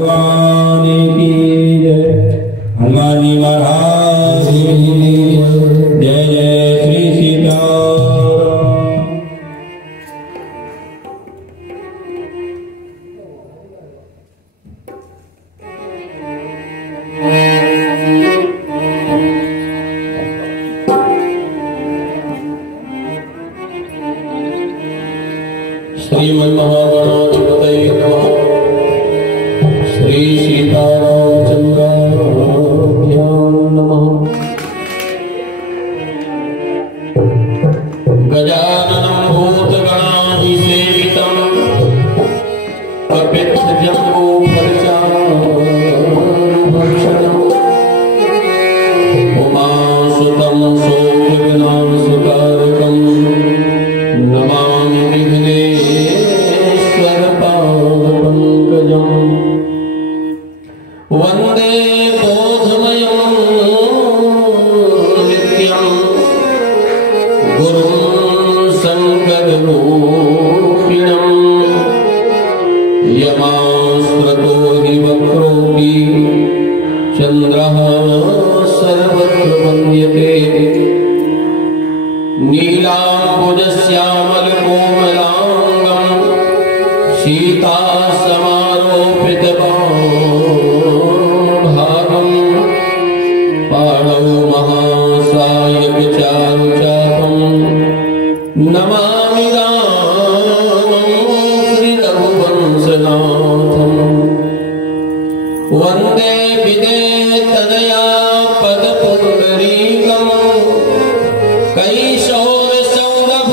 भगवान की जय। हनुमान जी महाराज की जय। जय श्री सीताराम। श्रीमन्महागणाधिपतये नमः। श्री सीतारामचन्द्राभ्यां नमः। गजाननं भूतगणाधिसेवितं कपित्थजम्बूफलचारुभक्षणम् उमासुतं शोकविनाशकारकं नमामि विघ्नेश्वरपादपङ्कजम्। वन्दे बोधमयं नित्यं गुरुं शङ्कररूपिणं यमास्त्रतो हि वक्रोऽपि चन्द्रः सर्वत्र वन्द्यते। नीलाम्बुजश्यामलकोमलाङ्गं सीतासमारोपितभागं पाणौ महासायकचारुचापं नमामि रामं श्रीरघुवंशनाथम्। वन्दे विदेतनया पदपुण्डरीकं कैशोरसौरभ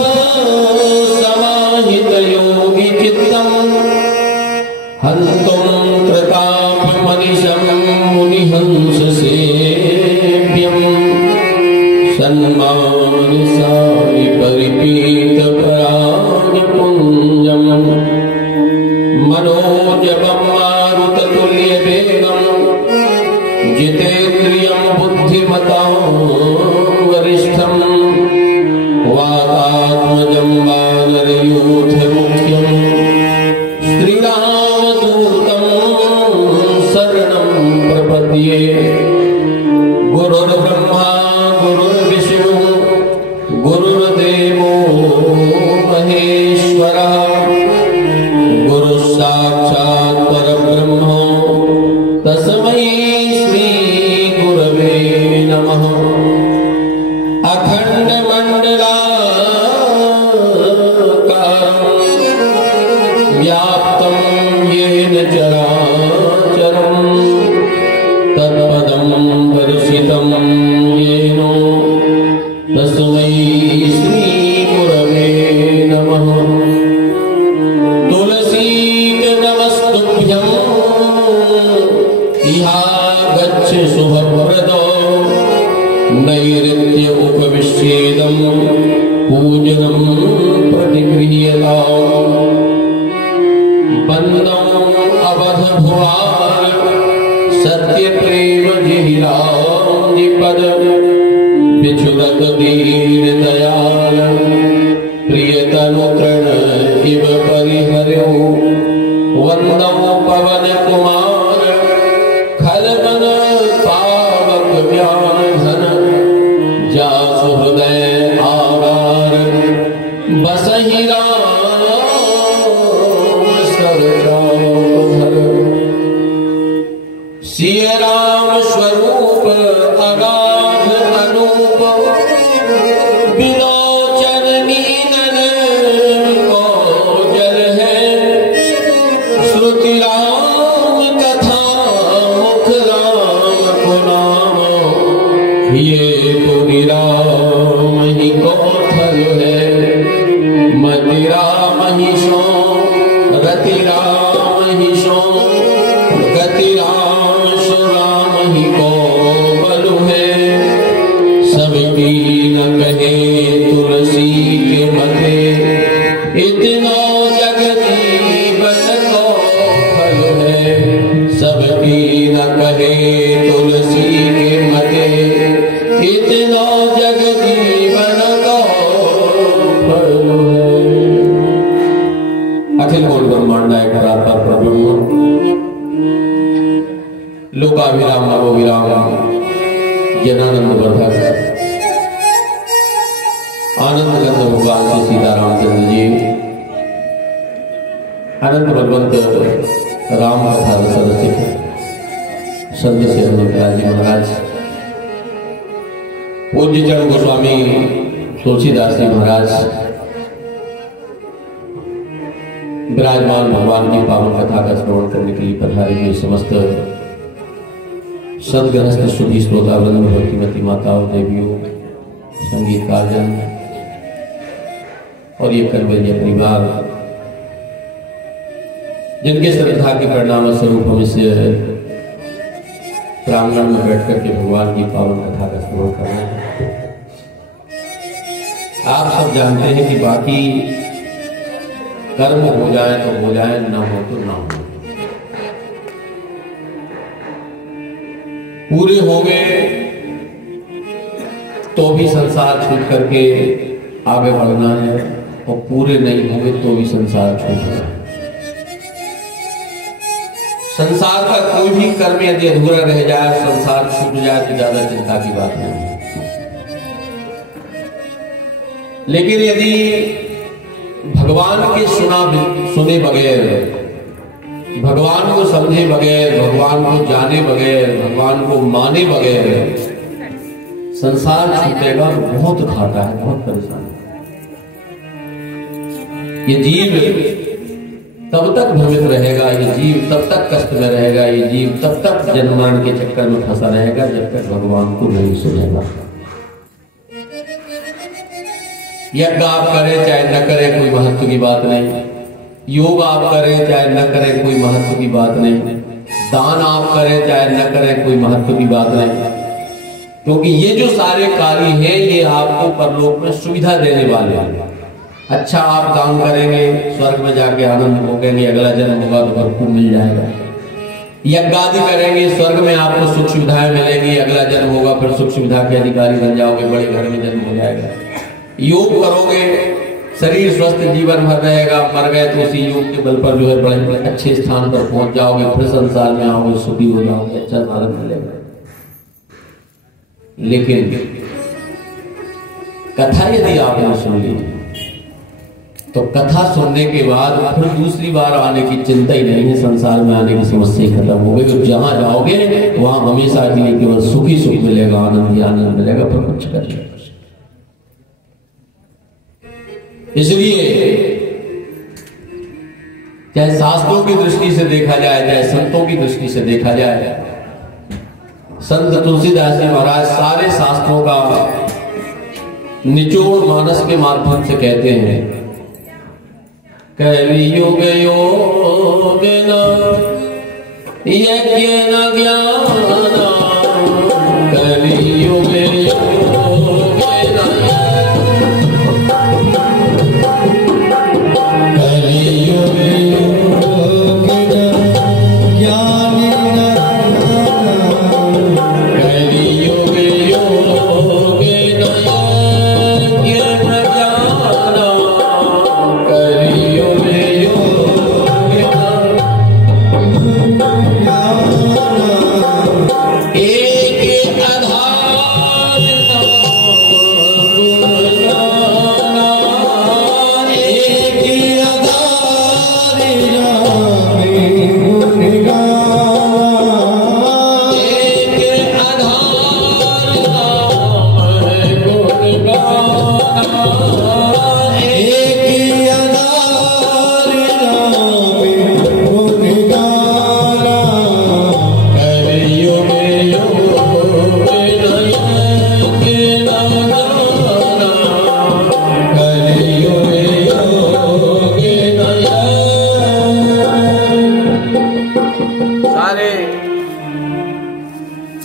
समाहितयोगिचित्तं हन्तुं प्रतापमनिशं मुनिहंससेव्यं सन्मानसामि परिपीतपरागपुञ्जं मनोजवं मारुततुल्यवेगं जितेन्द्रियं बुद्धिमतां वरिष्ठं वातात्मजं वानरयूथमुख्यं श्रीरामदूतं शरणं प्रपद्ये। गुरुर्ब्रह्मा गुरुर्विष्णु गुरुर्देवो महेश्वरः गुरुसाक्षात् परब्रह्म तस्मै श्री गुरवे नमः। अखण्डमण्डलाकारं व्याप्तं येन चराचरं तत्पदं दर्शितं येन तस्मै श्री गुरवे नमः। तुलसीकनमस्तुभ्यं इहा गच्छ शुभप्रदो नैऋत्य उपविश्येदं पूजनं प्रतिगृह्यताम्। बन्दं अवधभुवार सत्यप्रेम जिहिराजिपद विचुरत दीनदयाल प्रियतनुतृण इव परिहर्यो। वन्दं पवनकुमार खलमन पावक व्यानघन जासु हृदय आगार बसहि राम सरचापर। सिय राम स्वरूप अगाध अनूप बिलोचन नीनन को जल है। श्रुति राम कथा मुख राम को नाम ये पुनि राम ही कौशल है। मति राम ही सो रति राम ही सो गति राम सो राम ही को बलु है। सबकी न कहे तुलसी के मथे इतना जग जीवन को फल है। सबकी न कहे तुलसी के मथे लोकाभिराम नवोभिराम जनानंद वर्धक आनंद गंध भगवान श्री सीताराम चंद्र जी अनंत बलवंत राम कथा रसिक संत से जी महाराज, पूज्य चरण गोस्वामी तुलसीदास जी महाराज, विराजमान भगवान की पावन कथा का श्रवण करने के लिए पधारे हुए समस्त सदगृहस्थ सुधी श्रोतावृंद, भक्तिमती माताओं, देवियों, संगीतकार जन और ये कलवरिया परिवार, जिनके श्रद्धा के परिणाम स्वरूप हम इस प्रांगण में बैठ करके भगवान की पावन कथा का श्रवण कर रहे हैं। आप सब जानते हैं कि बाकी कर्म हो जाए तो हो जाए, ना हो तो ना हो। पूरे होंगे तो भी संसार छूट करके आगे बढ़ना है, और पूरे नहीं होंगे तो भी संसार छूटना है। संसार का कोई भी कर्म यदि अधूरा रह जाए, संसार छूट जाए तो ज्यादा चिंता की बात नहीं है। लेकिन यदि भगवान के सुने बगैर, भगवान को समझे बगैर, भगवान को जाने बगैर, भगवान को माने बगैर संसार छूटेगा तो बहुत घाटा है, बहुत परेशानी। ये जीव तब तक भ्रमित रहेगा, ये जीव तब तक कष्ट में रहेगा, ये जीव तब तक जन्म मरण के चक्कर में फंसा रहेगा जब तक भगवान को नहीं सुनेगा। यज्ञ आप करें चाहे न करें कोई महत्व की बात नहीं, योग आप करें चाहे न करें कोई महत्व की बात नहीं, दान आप करें चाहे न करें कोई महत्व की बात नहीं, क्योंकि ये जो सारे कार्य हैं ये आपको परलोक में सुविधा देने वाले हैं। अच्छा आप दान करेंगे, स्वर्ग में जाके आनंद भोगेंगे, अगला जन्म होगा तो भरपूर मिल जाएगा। यज्ञ आदि करेंगे, स्वर्ग में आपको सुख सुविधाएं मिलेंगी, अगला जन्म होगा फिर सुख सुविधा के अधिकारी बन जाओगे, बड़े घर में जन्म हो जाएगा। योग करोगे, शरीर स्वस्थ जीवन भर रहेगा, मर गए तो उसी योग के बल पर जो है बड़े बड़े अच्छे स्थान पर पहुंच जाओगे, फिर संसार में आओगे, सुखी हो जाओगे, अच्छा साधन मिलेगा। लेकिन कथा यदि आपने सुन ली तो कथा सुनने के बाद फिर दूसरी बार आने की चिंता ही नहीं है, संसार में आने की समस्या खत्म हो गई। तो जहां जाओगे वहां हमेशा के लिए केवल सुखी सुख मिलेगा, आनंद ही आनंद मिलेगा, फिर कुछ करिए। इसलिए चाहे शास्त्रों की दृष्टि से देखा जाए, चाहे संतों की दृष्टि से देखा जाए, संत तुलसीदास जी महाराज सारे शास्त्रों का निचोड़ मानस के माध्यम से कहते हैं, कलियुग योग न यज्ञ न ज्ञान, कलियुग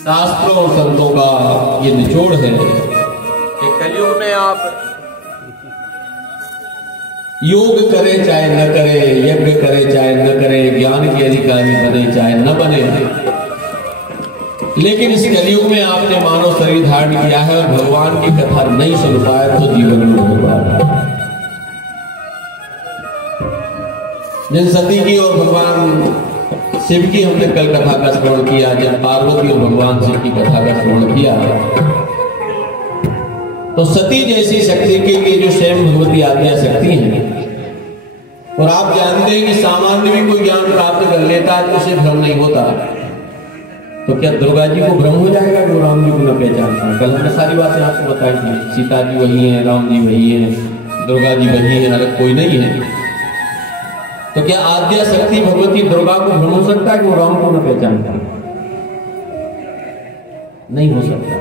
शास्त्रों और संतों का ये निचोड़ है कि कलयुग में आप योग करें चाहे न करें, यज्ञ करें चाहे न करें, ज्ञान के अधिकारी बने चाहे न बने, लेकिन इस कलयुग में आपने मानव शरीर धारण किया है और भगवान की कथा नहीं सुन पाए तो जीवन में भगवान जिन सती की और भगवान शिव की हमने कल कथा का श्रवण किया, जब पार्वती और भगवान शिव की कथा का श्रवण किया, तो सती जैसी शक्ति के लिए जो स्वयं भगवती आद्या शक्ति है, और आप जानते हैं कि सामान्य भी कोई ज्ञान प्राप्त कर लेता है तो उसे भ्रम नहीं होता, तो क्या दुर्गा जी को भ्रम हो जाएगा कि राम जी को न पहचानता? कल हमने सारी बातें आपको बताई थी, सीता जी वही है, राम जी वही है, दुर्गा जी वही है, अलग कोई नहीं है। तो क्या आद्या शक्ति भगवती दुर्गा को भ्रम हो सकता है कि वो राम को न पहचानता? नहीं हो सकता।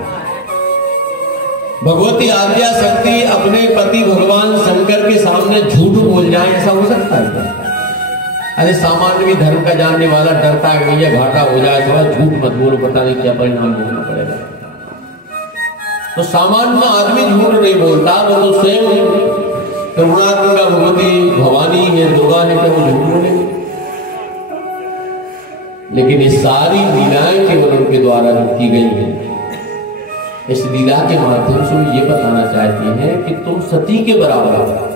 भगवती आद्या शक्ति अपने पति भगवान शंकर के सामने झूठ बोल जाए, ऐसा हो सकता है? अरे सामान्य भी धर्म का जानने वाला डरता है भैया घाटा हो जाए, थोड़ा झूठ मत बोलो, पता नहीं क्या परिणाम भोगना पड़ेगा। तो सामान्य आदमी झूठ नहीं बोलता, वो तो स्वयं करुणात्मिका भगवती भवानी है, दुर्गा है, क्या वो झूठ बोलेंगे? लेकिन ये सारी लीलाएं केवल उनके द्वारा जो की गई है, इस लीला के माध्यम से ये बताना चाहती हैं कि तुम सती के बराबर,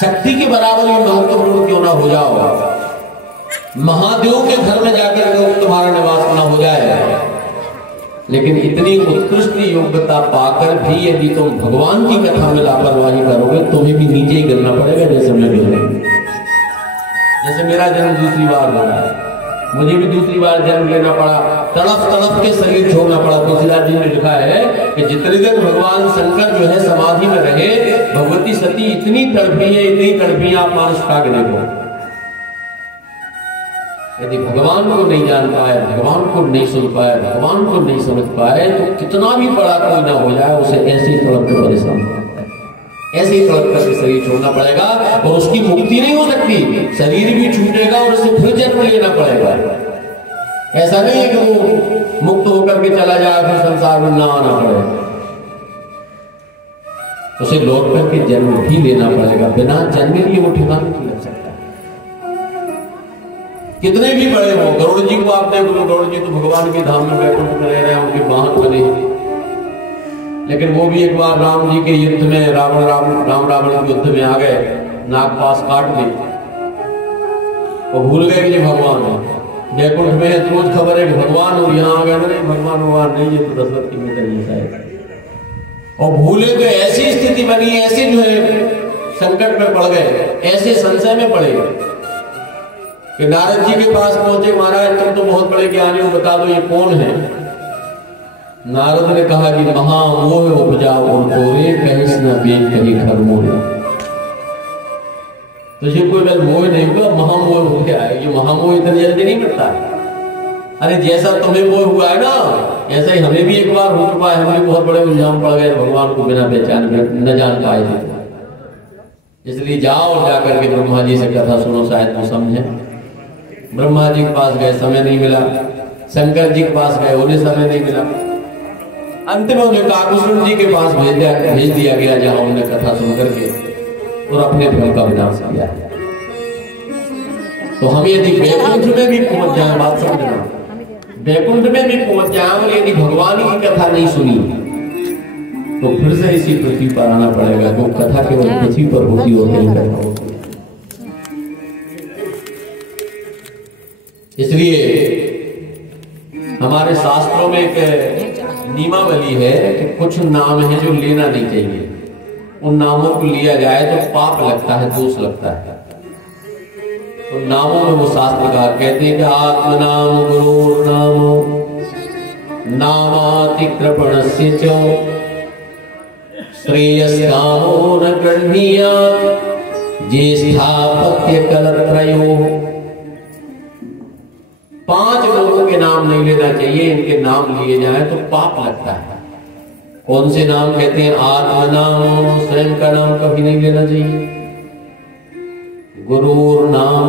शक्ति के बराबर ही महत्वपूर्ण क्यों ना हो जाओ, महादेव के घर में जाकर तुम्हारा निवास ना हो जाए, लेकिन इतनी उत्कृष्ट योग्यता पाकर भी यदि तुम भगवान की कथा में लापरवाही करोगे, तुम्हें भी नीचे ही गिरना पड़ेगा, जैसे मैं गिर रही। जैसे मेरा जन्म दूसरी बार हो रहा है, मुझे भी दूसरी बार जन्म लेना पड़ा, तड़प तड़प के शरीर छोड़ना पड़ा। तुलसीदास जी ने लिखा है कि जितने दिन भगवान शंकर जो है समाधि में रहे, भगवती सती इतनी तड़पी है, इतनी तड़पी, आप मानस उठा के देखो। यदि भगवान को नहीं जान पाए, भगवान को नहीं सुन पाए, भगवान को नहीं समझ पाए, तो कितना भी बड़ा कोई ना हो जाए, उसे ऐसे ही तड़प के परेशान करता है, ऐसे ही तड़प करके शरीर छोड़ना पड़ेगा, और उसकी मुक्ति नहीं हो सकती, शरीर भी छूटेगा और उसे फिर जन्म लेना पड़ेगा। ऐसा नहीं है कि वो मुक्त होकर के चला जाए फिर संसार में ना आना पड़ेगा, उसे लौट करके जन्म भी लेना पड़ेगा, बिना जन्मे लिए वो ठिकाना नहीं लग सकता। कितने भी बड़े हो, गरुड़ जी को आप देख लो, गरुड़ जी तो भगवान के धाम में बैकुंठ में रह रहे हैं, उनके वाहन बने, लेकिन वो भी एक बार राम जी के युद्ध में रावण के युद्ध में आ गए, नाग पास काट ली, और भूल गए कि भगवान है, बैकुंठ में है, रोज खबर है कि भगवान, और यहाँ आ गए नहीं भगवान नहीं, ये तो दशरथ की बेटा जी शायद, और भूले तो ऐसी स्थिति बनी, ऐसे जो है संकट में पड़ गए, ऐसे संशय में पड़े कि नारद जी के पास पहुंचे, महाराज तुम तो बहुत बड़े ज्ञानी हो, बता दो ये कौन है? नारद ने कहा कि महामोह उपजा उनकोरे, कहिस न बेन कहीं घर मोरे। तुझे कोई बल मोह नहीं हुआ, महामोह हो गया है। ये महामोह इतनी जल्दी नहीं मिटता। अरे जैसा तुम्हें मोह हुआ है ना, ऐसा ही हमें भी एक बार हो चुका है, हमें बहुत बड़े उल्जाम पड़ गए, भगवान को बिना पहचान न जान पाए थे। इसलिए जाओ और जाकर के ब्रह्मा जी से कथा सुनो, शायद वो समझे। ब्रह्मा जी के पास गए, समय नहीं मिला, शंकर जी के पास गए, उन्हें समय नहीं मिला, अंतिम में काकुशुंड जी के पास भेज दिया गया, जहां उन्होंने कथा सुन करके और अपने भ्रम का विनाश किया। तो हम यदि बैकुंठ में भी पहुंच जाए, बात समझना, बैकुंठ में भी पहुंच जाए और यदि भगवान की कथा नहीं सुनी, तो फिर से इसी पृथ्वी पर आना पड़ेगा। जो कथा केवल पृथ्वी पर होती हो, कहीं कथा होती। इसलिए हमारे शास्त्रों में एक नियमावली है कि कुछ नाम है जो लेना नहीं चाहिए, उन नामों को लिया जाए तो पाप लगता है, दोष लगता है। तो नामों में वो शास्त्र का कहते हैं कि आत्मनाम गुरुर्नाम नामातिक्रमणस्य च श्रेयस्कामो न गृह्णीयात् ज्येष्ठापत्य कलत्रयो। 5 लोगों के नाम नहीं लेना चाहिए, इनके नाम लिए जाए तो पाप लगता है। कौन से नाम कहते हैं? आत्मनाम, स्वयं का नाम कभी नहीं लेना चाहिए। गुरु नाम,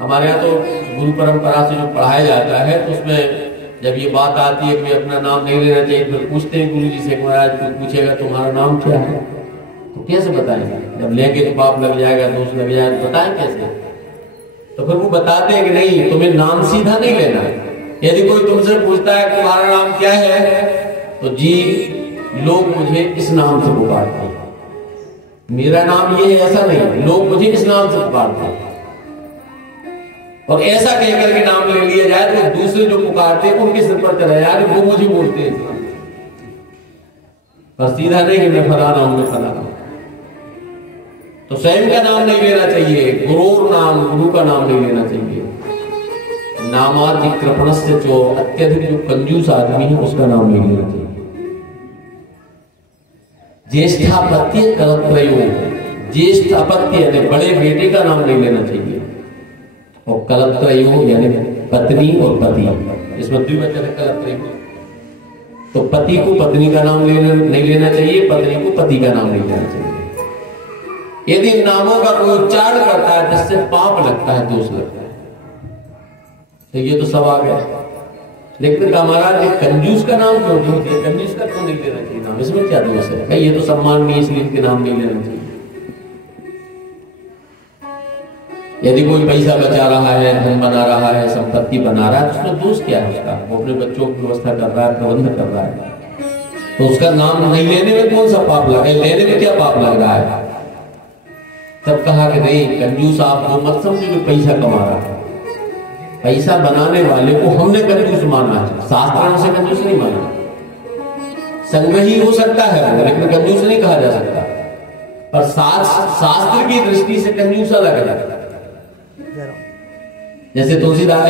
हमारे यहाँ तो गुरु परंपरा से जो पढ़ाया जाता है, तो उसमें जब ये बात आती है कि अपना नाम नहीं लेना चाहिए, फिर पूछते हैं गुरु जी से, महाराज कोई पूछेगा तुम्हारा नाम क्या है, तो कैसे बताएंगे? जब लेंगे तो पाप लग जाएगा, दोष लग जाएगा, तो बताएं कैसे? तो फिर वो बताते हैं कि नहीं, तुम्हें नाम सीधा नहीं लेना। यदि कोई तुमसे पूछता है तुम्हारा नाम क्या है, तो जी लोग मुझे इस नाम से पुकारते हैं, मेरा नाम ये है ऐसा नहीं, लोग मुझे इस नाम से पुकारते हैं। और ऐसा कहकर के नाम ले लिया जाए तो दूसरे जो पुकारते हैं उनके सिर पर चला जाए, वो मुझे बोलते हैं, पर सीधा नहीं कि मैं फलाना हूं, मैं फलाना हूं। तो स्वयं का नाम नहीं लेना चाहिए, गुरु नाम, गुरु का नाम नहीं लेना चाहिए। नामादि कृपण से जो अत्यधिक जो कंजूस आदमी है उसका नाम नहीं लेना चाहिए। ज्येष्ठापत्य कलत्रयो, ज्येष्ठ अपत्य यानी बड़े बेटे का नाम नहीं लेना चाहिए, और कलत्रयो यानी पत्नी और पति, इसमें द्विवचन है कलत्रयो। तो पति को पत्नी का नाम नहीं लेना चाहिए, पत्नी को पति का नाम नहीं लेना चाहिए। यदि नामों का कोई उच्चारण करता है जिससे पाप लगता है, दोष लगता है, तो ये तो सब आ गया। लेकिन महाराज ये कंजूस का नाम क्यों बोलते, कंजूस का क्यों नहीं लेना चाहिए नाम, इसमें क्या दोष है? भाई ये तो सम्माननीय, इसलिए इनके नाम नहीं लेना चाहिए। यदि कोई पैसा बचा रहा है, धन बना रहा है, संपत्ति बना रहा है, तो उसमें दोष क्या है उसका? वो अपने बच्चों की व्यवस्था कर रहा है, प्रबंध कर रहा है, तो उसका नाम नहीं लेने में कौन सा पाप लगा, लेने में क्या पाप लग रहा है? तब कहा कि नहीं, कंजूस आप वो मत समझो जो पैसा कमा रहा है। पैसा बनाने वाले को हमने कंजूस माना है, शास्त्र से कंजूस नहीं माना। संग्रही हो सकता है लेकिन कंजूस नहीं कहा जा सकता, पर शास्त्र की दृष्टि से कंजूस अलग अलग। जैसे तुलसीदास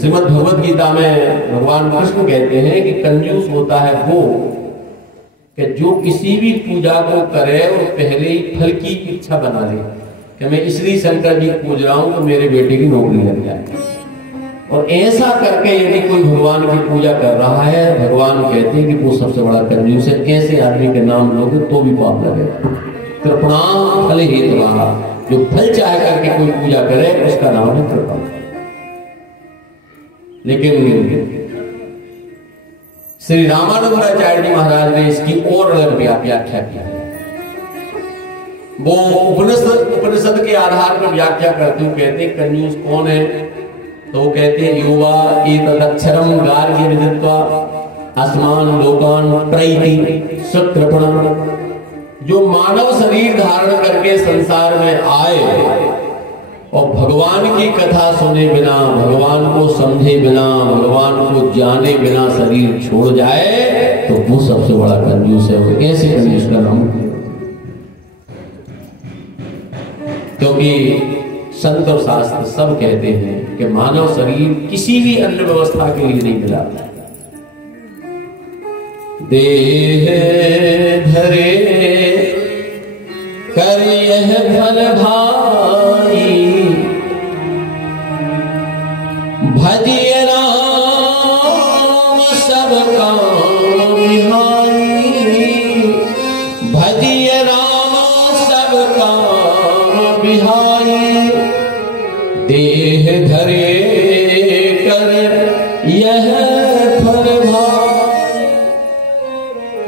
श्रीमद् भगवद गीता में भगवान कृष्ण कहते हैं कि कंजूस होता है वो कि जो किसी भी पूजा को करे और पहले ही फल की इच्छा बना ले कि मैं इसलिए शंकर जी पूज रहा हूं तो मेरे बेटे की नौकरी लग जाए। और ऐसा करके यदि कोई भगवान की पूजा कर रहा है, भगवान कहते हैं कि वो सबसे बड़ा कंजूस है। ऐसे आदमी के नाम लोगे तो भी पाप लगेगा। कृपणा फल हेतुवा, जो फल चाह करके कोई पूजा करे उसका नाम है कृपा। लेकिन श्री रामानुजाचार्य जी महाराज ने इसकी और अलग व्याख्या की है। वो उपनिषद के आधार पर व्याख्या करते हुए कहते हैं कंजूस कौन है, तो वो कहते हैं युवा एतदक्षरम गार्ग्य विदित्वा अस्मान लोकान प्रैति सुकृपणम, जो मानव शरीर धारण करके संसार में आए और भगवान की कथा सुने बिना, भगवान को समझे बिना, भगवान को जाने बिना शरीर छोड़ जाए तो वो सबसे बड़ा कंजूस है। वो कैसे कंजूस का नाम? क्योंकि संत और शास्त्र सब कहते हैं कि मानव शरीर किसी भी अन्य व्यवस्था के लिए नहीं मिला। देह धरे कर यह फल भाई, भजिए राम सब काम बिहाई, भजिए राम सब काम बिहाई, देह धरे कर यह फल भाई।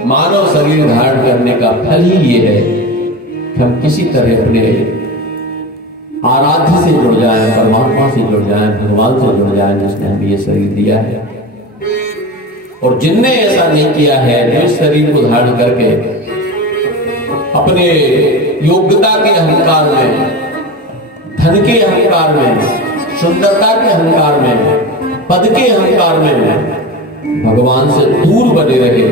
मानव शरीर धारण करने का फल ही ये है कि हम किसी तरह अपने आराध्य से जुड़ जाएं, परमात्मा से जुड़ जाएं, भगवान से जुड़ जाएं जिसने हमें ये शरीर दिया है। और जिनने ऐसा नहीं किया है, जो इस शरीर को धारण करके अपने योग्यता के अहंकार में, धन के अहंकार में, सुंदरता के अहंकार में, पद के अहंकार में भगवान से दूर बने रहे,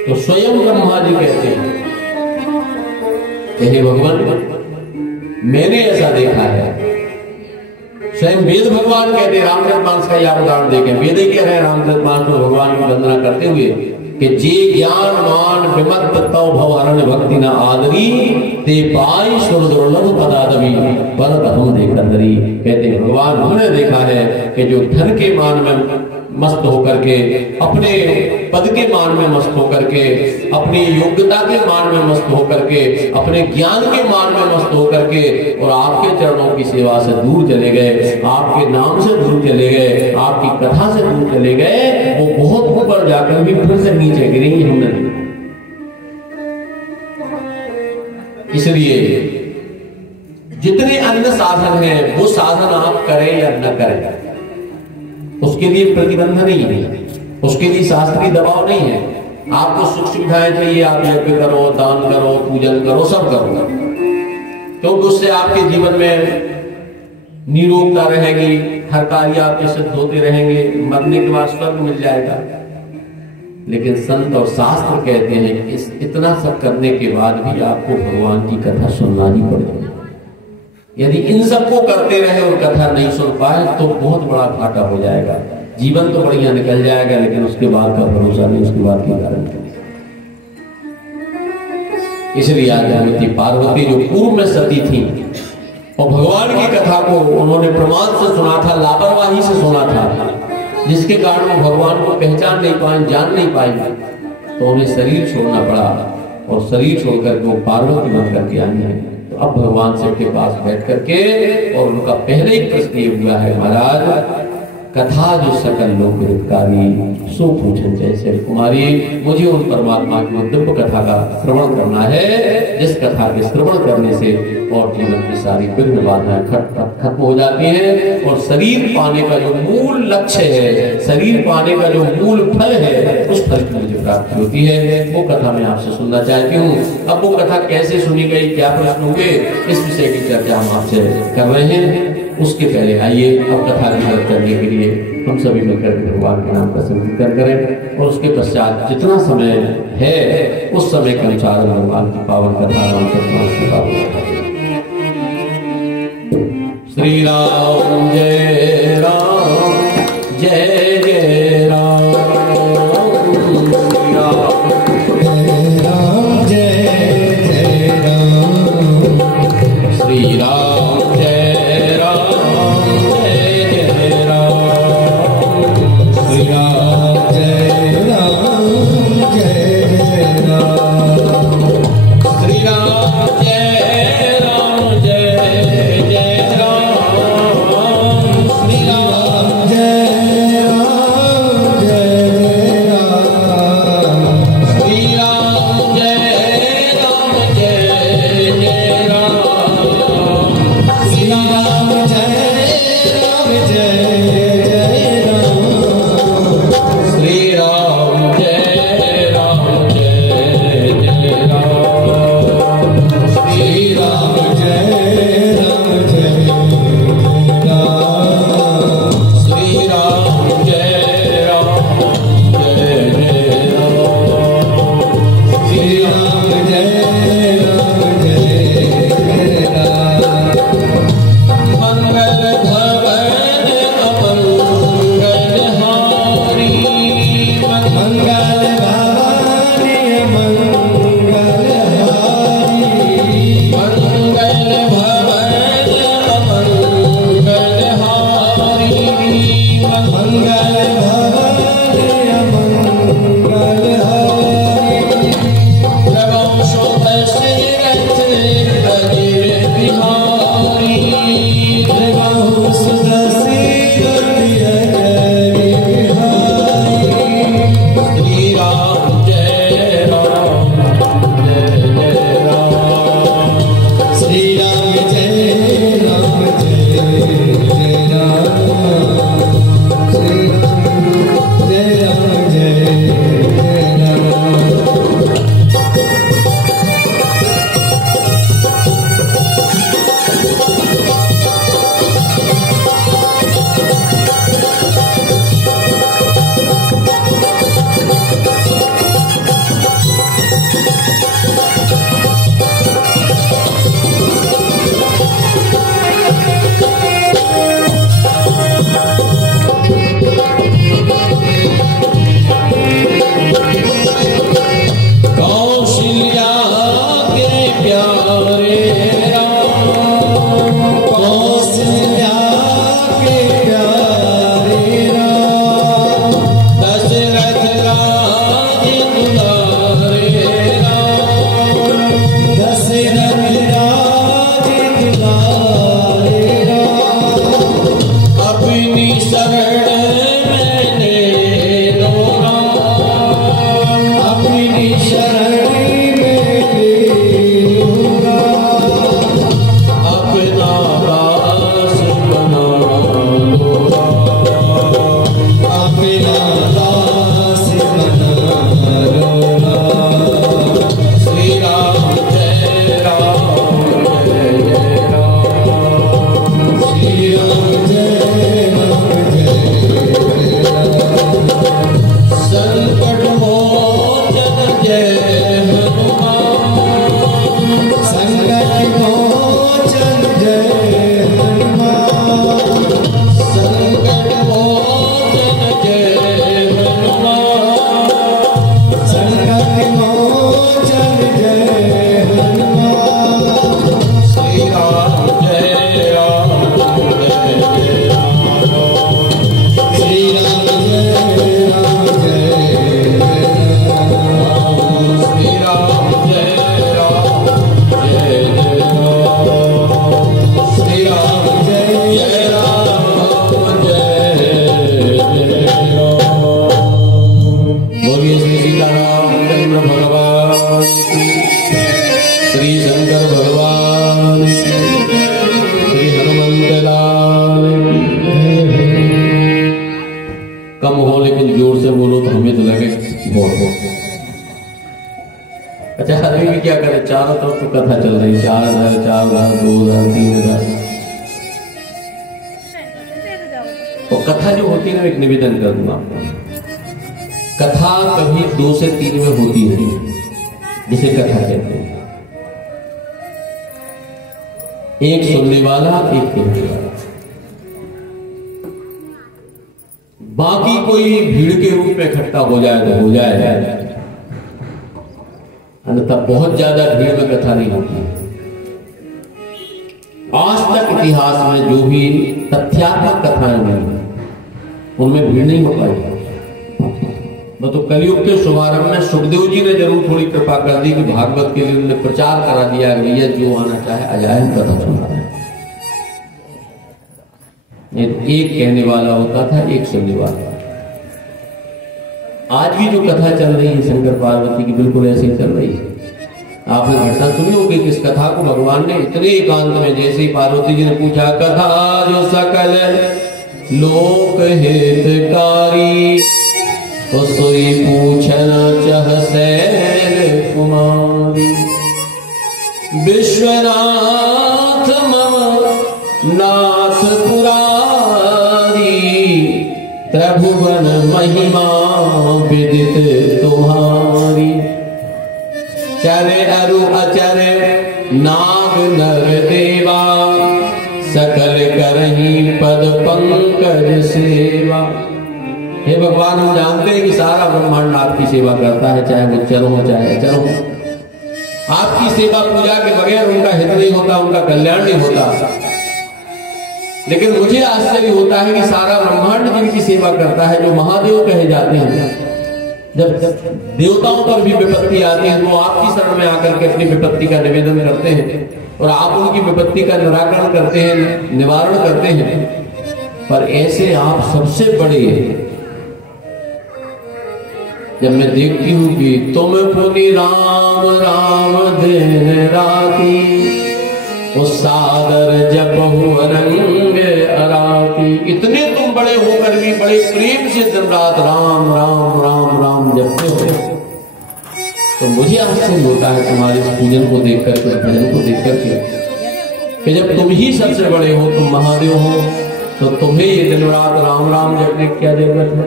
तो स्वयं ब्रह्मा जी कहते हैं हे भगवान मैंने ऐसा देखा है। स्वयं वेद भगवान कहते, रामचरितमानस का यह उदाहरण देखें, वेद कह रहे हैं रामचरितमानस में भगवान की वंदना करते हुए कि जे ज्ञान मान विमत्त तव भवहरण भक्ति न आदरी, ते पाई सुर दुर्लभ पदादवी परत हम देखंदरी। कहते हैं भगवान हमने देखा है कि जो धन के मान में मस्त होकर के, अपने पद के मान में मस्त होकर के, अपनी योग्यता के मान में मस्त होकर के, अपने ज्ञान के मान में मस्त होकर के और आपके चरणों की सेवा से दूर चले गए, आपके नाम से दूर चले गए, आपकी कथा से दूर चले गए, वो बहुत ऊपर जाकर भी फिर से नीचे गिरेंगे हमने। इसलिए जितने अन्य साधन हैं वो साधन आप करें या न करें, उसके लिए प्रतिबंध नहीं है, उसके लिए शास्त्रीय दबाव नहीं है। आपको सुख सुविधाएं चाहिए, आप यज्ञ करो, दान करो, पूजन करो, सब करो, क्योंकि उससे आपके जीवन में निरोगता रहेगी, हर कार्य आपके सिद्ध होते रहेंगे, मरने के बाद स्वर्ग मिल जाएगा। लेकिन संत और शास्त्र कहते हैं कि इतना सब करने के बाद भी आपको भगवान की कथा सुनना ही पड़ेगी। यदि इन सबको करते रहे और कथा नहीं सुन पाए तो बहुत बड़ा घाटा हो जाएगा। जीवन तो बढ़िया निकल जाएगा, लेकिन उसके बाद का भरोसा नहीं, उसके बाद की गारंटी। इसलिए आज पार्वती जो पूर्व में सती थी और भगवान की कथा को उन्होंने प्रमाद से सुना था, लापरवाही से सुना था, जिसके कारण वो भगवान को पहचान नहीं पाए, जान नहीं पाए, तो उन्हें शरीर छोड़ना पड़ा और शरीर छोड़कर वो पार्वती बन करके आई है। तो अब भगवान से के पास बैठ करके और उनका पहले ही प्रश्न ये हुआ है, महाराज कथा जो सकल लोक हितकारी सो पूछन जैसे कुमारी, मुझे उन परमात्मा की दिव्य कथा का श्रवण करना है जिस कथा के श्रवण करने से और जीवन की सारी विघ्न बाधाएं खत्म हो जाती हैं और शरीर पाने का जो मूल लक्ष्य है, शरीर पाने का जो मूल फल है, उस फल की मुझे प्राप्ति होती है। वो कथा मैं आपसे सुनना चाहती हूँ। अब वो कथा कैसे सुनी गई, क्या प्रश्न होंगे, इस विषय की चर्चा हम आपसे कर रहे हैं। उसके पहले आइए अब कथा की मदद करने के लिए हम सभी मिलकर भगवान के नाम का संकीर्तन करें और उसके पश्चात जितना समय है उस समय के अनुसार भगवान की पावन कथा नाम श्री राम जय राम जय जय राम, श्री राम जय जय राम, श्री राम जय राम जय जय राम, श्री राम जय राम जय जय राम, श्री राम जय राम जय जय राम, श्री राम जय राम जय राम, श्री राम जय राम जय जय राम, श्री राम जय राम जय जय राम, श्री राम जय राम जय राम, श्री राम जय राम जय राम, श्री राम जय राम जय राम, मंगल भवन अमंगल हारी, मंगल भवानी मंगल हारी, मंगल भवन अमंगल हारी, मंगल भवानी मंगल हारी, रघुवंश दशरथ अजर बिहारी, रघुवंश दशरथ अजर बिहारी, श्री राम जय राम जय जय राम, श्री राम जय राम जय जय राम, श्री राम जय राम जय जय राम। कौशल्या के प्यारे राम, कौशल्या के प्यारे राम, दशरथ राज दुलारे राम, दशरथ राज दुलारे राम, अपनी शरण मैंने लो राम, अपनी शरण में ले लूंगा, अपना दास बना लो राम, अपना दास बना लो राम, श्री राम जय राम जय जय राम, श्री कम हो लेकिन जोर से बोलो तो हमें तो लगे बहुत हो। अच्छा आदमी भी क्या करे, चारों तरफ तो कथा चल रही, 4 घर 4 घर 2 घर 3 घर। और कथा जो होती है ना, एक निवेदन कर दूंगा आपको, कथा कभी 2 से 3 में होती नहीं, जिसे कथा कहते हैं। एक सुनने वाला, एक कहने वाला, बाकी कोई भीड़ के रूप में इकट्ठा हो जाए तो हो जाए, अन्यथा बहुत ज्यादा भीड़ में कथा नहीं होती। आज तक इतिहास में जो भी तथ्यात्मक कथाएं हुई उनमें भीड़ नहीं हो पाई। तो कलयुग के शुभारंभ में सुखदेव जी ने जरूर थोड़ी कृपा कर दी कि भागवत के लिए उन्होंने प्रचार करा दिया, भैया जो आना चाहे आ जाए, हम कथा सुना रहे हैं। एक कहने वाला होता था, एक सुनने वाला। आज भी जो कथा चल रही है शंकर पार्वती की, बिल्कुल ऐसे ही चल रही है। आपने घटना सुनी होगी कि इस कथा को भगवान ने इतने एकांत में, जैसे ही पार्वती जी ने पूछा, कथा जो सकल लोक हितकारी, तो सोई पूछना चाह शैल कुमारी, विश्वनाथ मम नाथ पुरारी, त्रिभुवन महिमा विदित तुम्हारी, चरे अरु अचरे नाग नर देवा, सकल करही पद पंकज सेवा। हे भगवान, हम जानते हैं कि सारा ब्रह्मांड आपकी सेवा करता है, चाहे वो चलो हो चाहे अचर हो। आपकी सेवा पूजा के बगैर उनका हित नहीं होता, उनका कल्याण नहीं होता। लेकिन मुझे आश्चर्य होता है कि सारा ब्रह्मांड जिनकी सेवा करता है, जो महादेव कहे जाते हैं, जब देवताओं पर भी विपत्ति आती है तो आपकी शरण में आकर के अपनी विपत्ति का निवेदन करते हैं और आप उनकी विपत्ति का निराकरण करते हैं, निवारण करते हैं। पर ऐसे आप सबसे बड़े, जब मैं देखती हूँ कि तुम पुनि राम राम दिन राती, उस सादर जपहु रंग अराती। इतने तुम बड़े होकर भी बड़े प्रेम से दिन रात राम राम राम राम जपते हो, तो मुझे आश्चर्य होता है तुम्हारे इस पूजन को देख करके, भजन को देख करके, कि जब तुम ही सबसे बड़े हो, तुम महादेव हो, तो तुम्हें ये दिन रात राम राम जपने की क्या जरूरत है।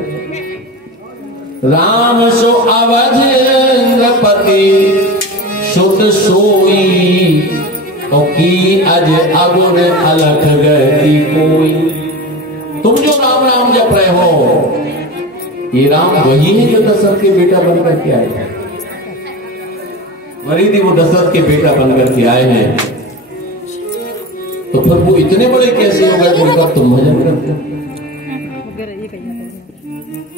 राम सो अवध नृपति सुत सोई, और की अज अगुन अलख गति कोई। तुम जो राम राम जप रहे हो, ये राम वही है जो दशरथ के बेटा बनकर के आए हैं। वरीदी वो दशरथ के बेटा बनकर के आए हैं, तो फिर वो इतने बड़े कैसे हो गए जिनका तुम भजन करते हो।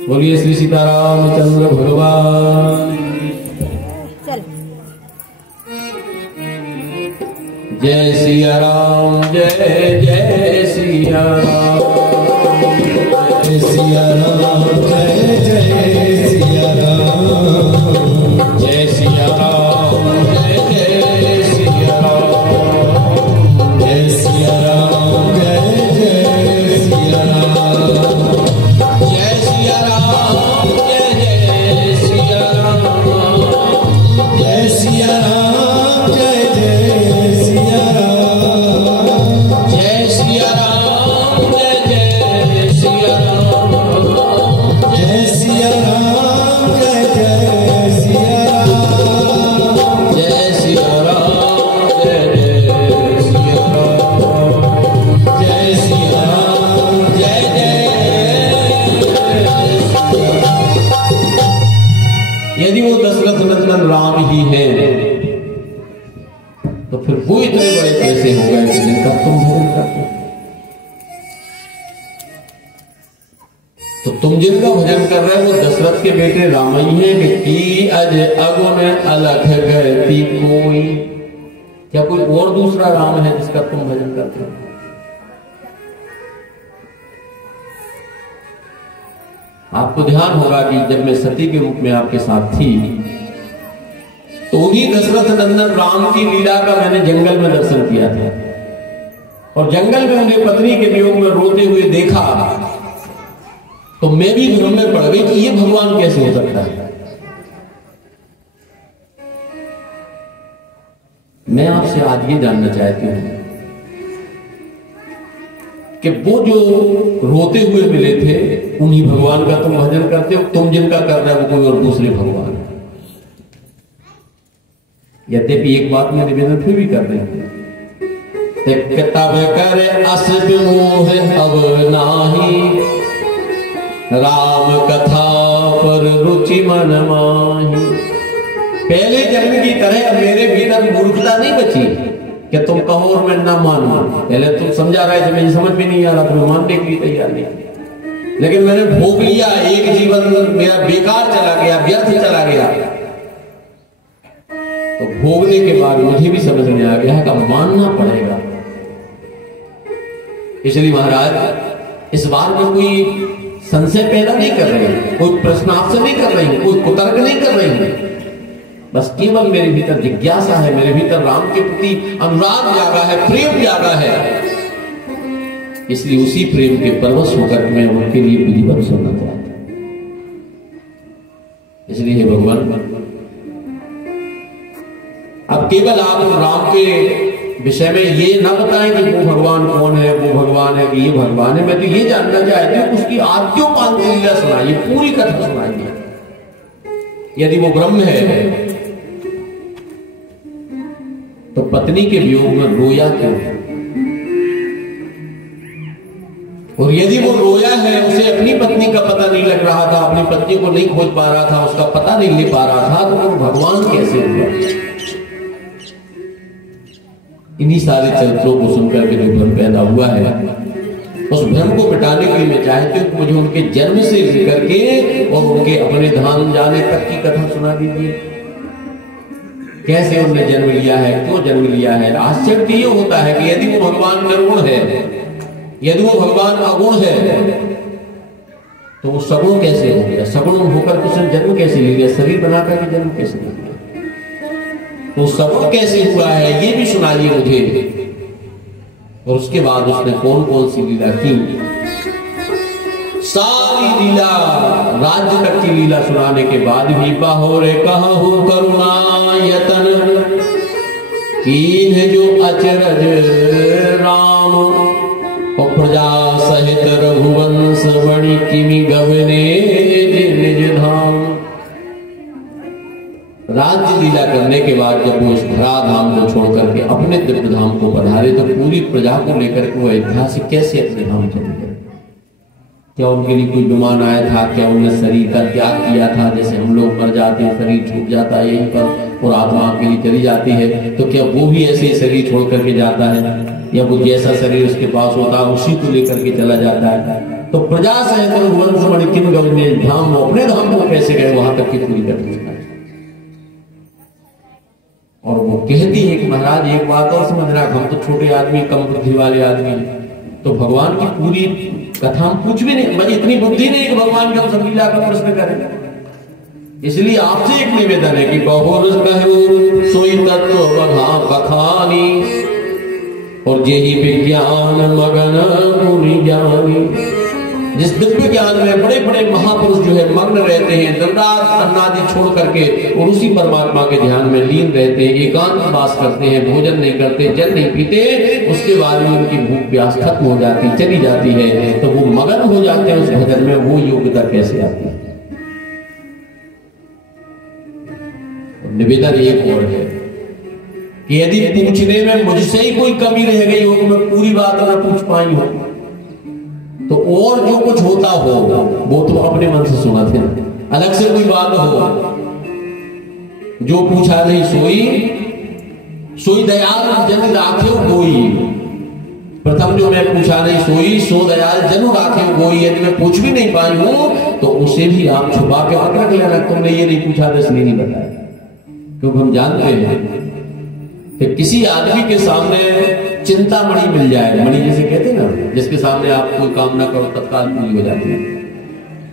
बोलिए श्री सीतारामचंद्र भगवान। जय सिया राम, जय जय सिया राम, जय सिया राम, जय जय सिया राम, जय सिया राम, जय जय सिया राम, जय सिया राम, जय जय सिया राम, जय सिया राम, जय जय सिया राम, जय सिया राम, जय जय सिया राम, जय सिया राम, जय जय सिया राम, जय सिया राम, जय जय सिया राम, जय सिया राम, जय जय सिया राम, जय सिया राम, जय जय। यदि वो दशरथ नंदन राम ही है, तो फिर वो इतने बड़े कैसे हो गए कि जिनका तुम भजन करते हो। तो तुम जिनका भजन कर रहे हो वो दशरथ के बेटे राम ही है कि अज अगुन अलख गति कोई। क्या कोई और दूसरा राम है जिसका तुम भजन करते हो? आपको ध्यान होगा कि जब मैं सती के रूप में आपके साथ थी, तो उन्हीं दशरथ नंदन राम की लीला का मैंने जंगल में दर्शन किया था, और जंगल में उन्हें पत्नी के वियोग में रोते हुए देखा। तो मैं भी भ्रम में पड़ गई कि ये भगवान कैसे हो सकता है। मैं आपसे आज ये जानना चाहती हूं कि वो जो रोते हुए मिले थे उन्हीं भगवान का तुम भजन करते हो, तुम जिनका कर रहे हो वो कोई और दूसरे भगवान। यद्यपि एक बात में निवेदन फिर भी कर रहे हैं, तब करे अस विमोह अब नाही, राम कथा पर रुचि मन माही। पहले जन्म की तरह मेरे भीतर मूर्खता नहीं बची कि तुम कहो और मैं ना मानूं। पहले तुम समझा रहे थे, मुझे समझ में नहीं आ रहा, तुम्हें मानने के लिए तैयार नहीं, लेकिन मैंने भोग लिया। एक जीवन मेरा बेकार चला गया, व्यर्थ चला गया। तो भोगने के बाद मुझे भी समझ में आ गया कि मानना पड़ेगा। इसलिए महाराज इस बार में कोई संशय पैदा नहीं कर रहे हैं, कोई प्रश्न आपसे नहीं कर रहे हैं, कोई कुतर्क नहीं कर रहे हैं। बस केवल मेरे भीतर जिज्ञासा है, मेरे भीतर राम के प्रति अनुराग जागा है, प्रेम जागा है। इसलिए उसी प्रेम के परवश होकर मैं उनके लिए विधिवत सुनना चाहता हूं। इसलिए हे भगवान, अब केवल आप राम के विषय में ये ना बताएं कि वो भगवान कौन है, वो भगवान है कि ये भगवान है। मैं तो ये जानना चाहती हूं उसकी आद्योपांत लीला सुनाइए, पूरी कथा सुनाइए। यदि वो ब्रह्म है तो पत्नी के वियोग में रोया क्यों है? और यदि वो रोया है, उसे अपनी पत्नी का पता नहीं लग रहा था, अपनी पत्नी को नहीं खोज पा रहा था, उसका पता नहीं ले पा रहा था, तो वो भगवान कैसे हुआ? इन्हीं सारे चरित्रों को सुनकर के जो भ्रम पैदा हुआ है, उस भ्रम को मिटाने के लिए मैं चाहती हूँ कि मुझे उनके जन्म से लेकर के और उनके अपने धाम जाने तक की कथा सुना दीजिए। कैसे उन्होंने जन्म लिया है, क्यों जन्म लिया है। आश्चर्य ये होता है कि यदि वो भगवान निर्गुण है, यदि वो भगवान अगुण है, तो वो सगुण कैसे हो गया? सगुण होकर उसने जन्म कैसे ले लिया? शरीर बनाकर के जन्म कैसे ले लिया? तो सगुण कैसे हुआ है, ये भी सुनाइए मुझे। और उसके बाद उसने कौन कौन सी लीला की, सारी लीला, राज्य तक की लीला सुनाने के बाद भी बाहोरे कहु करुणा यतन, कीन्ह जो अचरज राम, और प्रजा सहित रघुवंश बणि किमि गवने निज धाम। राज्य लीला करने के बाद जब वो इस धरा धाम को छोड़ करके अपने दिव्य धाम को पधारे, तो पूरी प्रजा को लेकर के वो अयोध्या से कैसे अपने धाम चले गए? क्या उनके लिए कोई विमान आया था? क्या उन्होंने शरीर का त्याग किया था? जैसे हम लोग मर जाते हैं, शरीर छूट जाता है यहीं पर और आत्मा के लिए चली जाती है, तो क्या वो भी ऐसे ही शरीर छोड़ करके जाता है, या वो जैसा शरीर उसके पास होता है उसी को लेकर के चला जाता है? तो प्रजा सहित रघुवंश बणि किमि गवने धाम, अपने धाम को कैसे गए, वहां तक की पूरी कथा। और वो कहती है कि महाराज एक बात और समझना, हम तो छोटे आदमी, कम बुद्धि वाले आदमी, तो भगवान की पूरी कथा हम कुछ भी नहीं, मतलब इतनी बुद्धि नहीं कि भगवान का हम सब लीला का प्रश्न करें। इसलिए आपसे एक निवेदन है कि बहुरस कहूं सोई तत्व बखानी, और यही विज्ञान मगन मुनि ज्ञानी। जिस दिव्य ज्ञान में बड़े बड़े महापुरुष जो है मग्न रहते हैं, दिन रात अन्नादि छोड़ करके और उसी परमात्मा के ध्यान में लीन रहते हैं, एकांत वास करते हैं, भोजन नहीं करते, जल नहीं पीते, उसके बाद में उनकी भूख प्यास खत्म हो जाती, चली जाती है, तो वो मगन हो जाते हैं उस भजन में। वो योग्यता कैसे आती है? निवेदन एक और है कि यदि पूछने में मुझसे ही कोई कमी रह गई हो, मैं पूरी बात ना पूछ पाई हो, तो और जो कुछ होता हो वो तो अपने मन से सुना थे। अलग से कोई बात हो, जो पूछा नहीं सोई दयाल जन राखे कोई। प्रथम जो मैं पूछा नहीं सोई सो दयाल जन राखे कोई, यदि मैं पूछ भी नहीं पाई हूं तो उसे भी आप छुपा के रख लेना, तुमने ये नहीं पूछा तो इसलिए नहीं बताया। क्योंकि हम जानते हैं कि किसी आदमी के सामने चिंता मणि मिल जाए, मणि जैसे कहते हैं ना, जिसके सामने आप कोई काम ना करो तत्काल पूरी हो जाती है,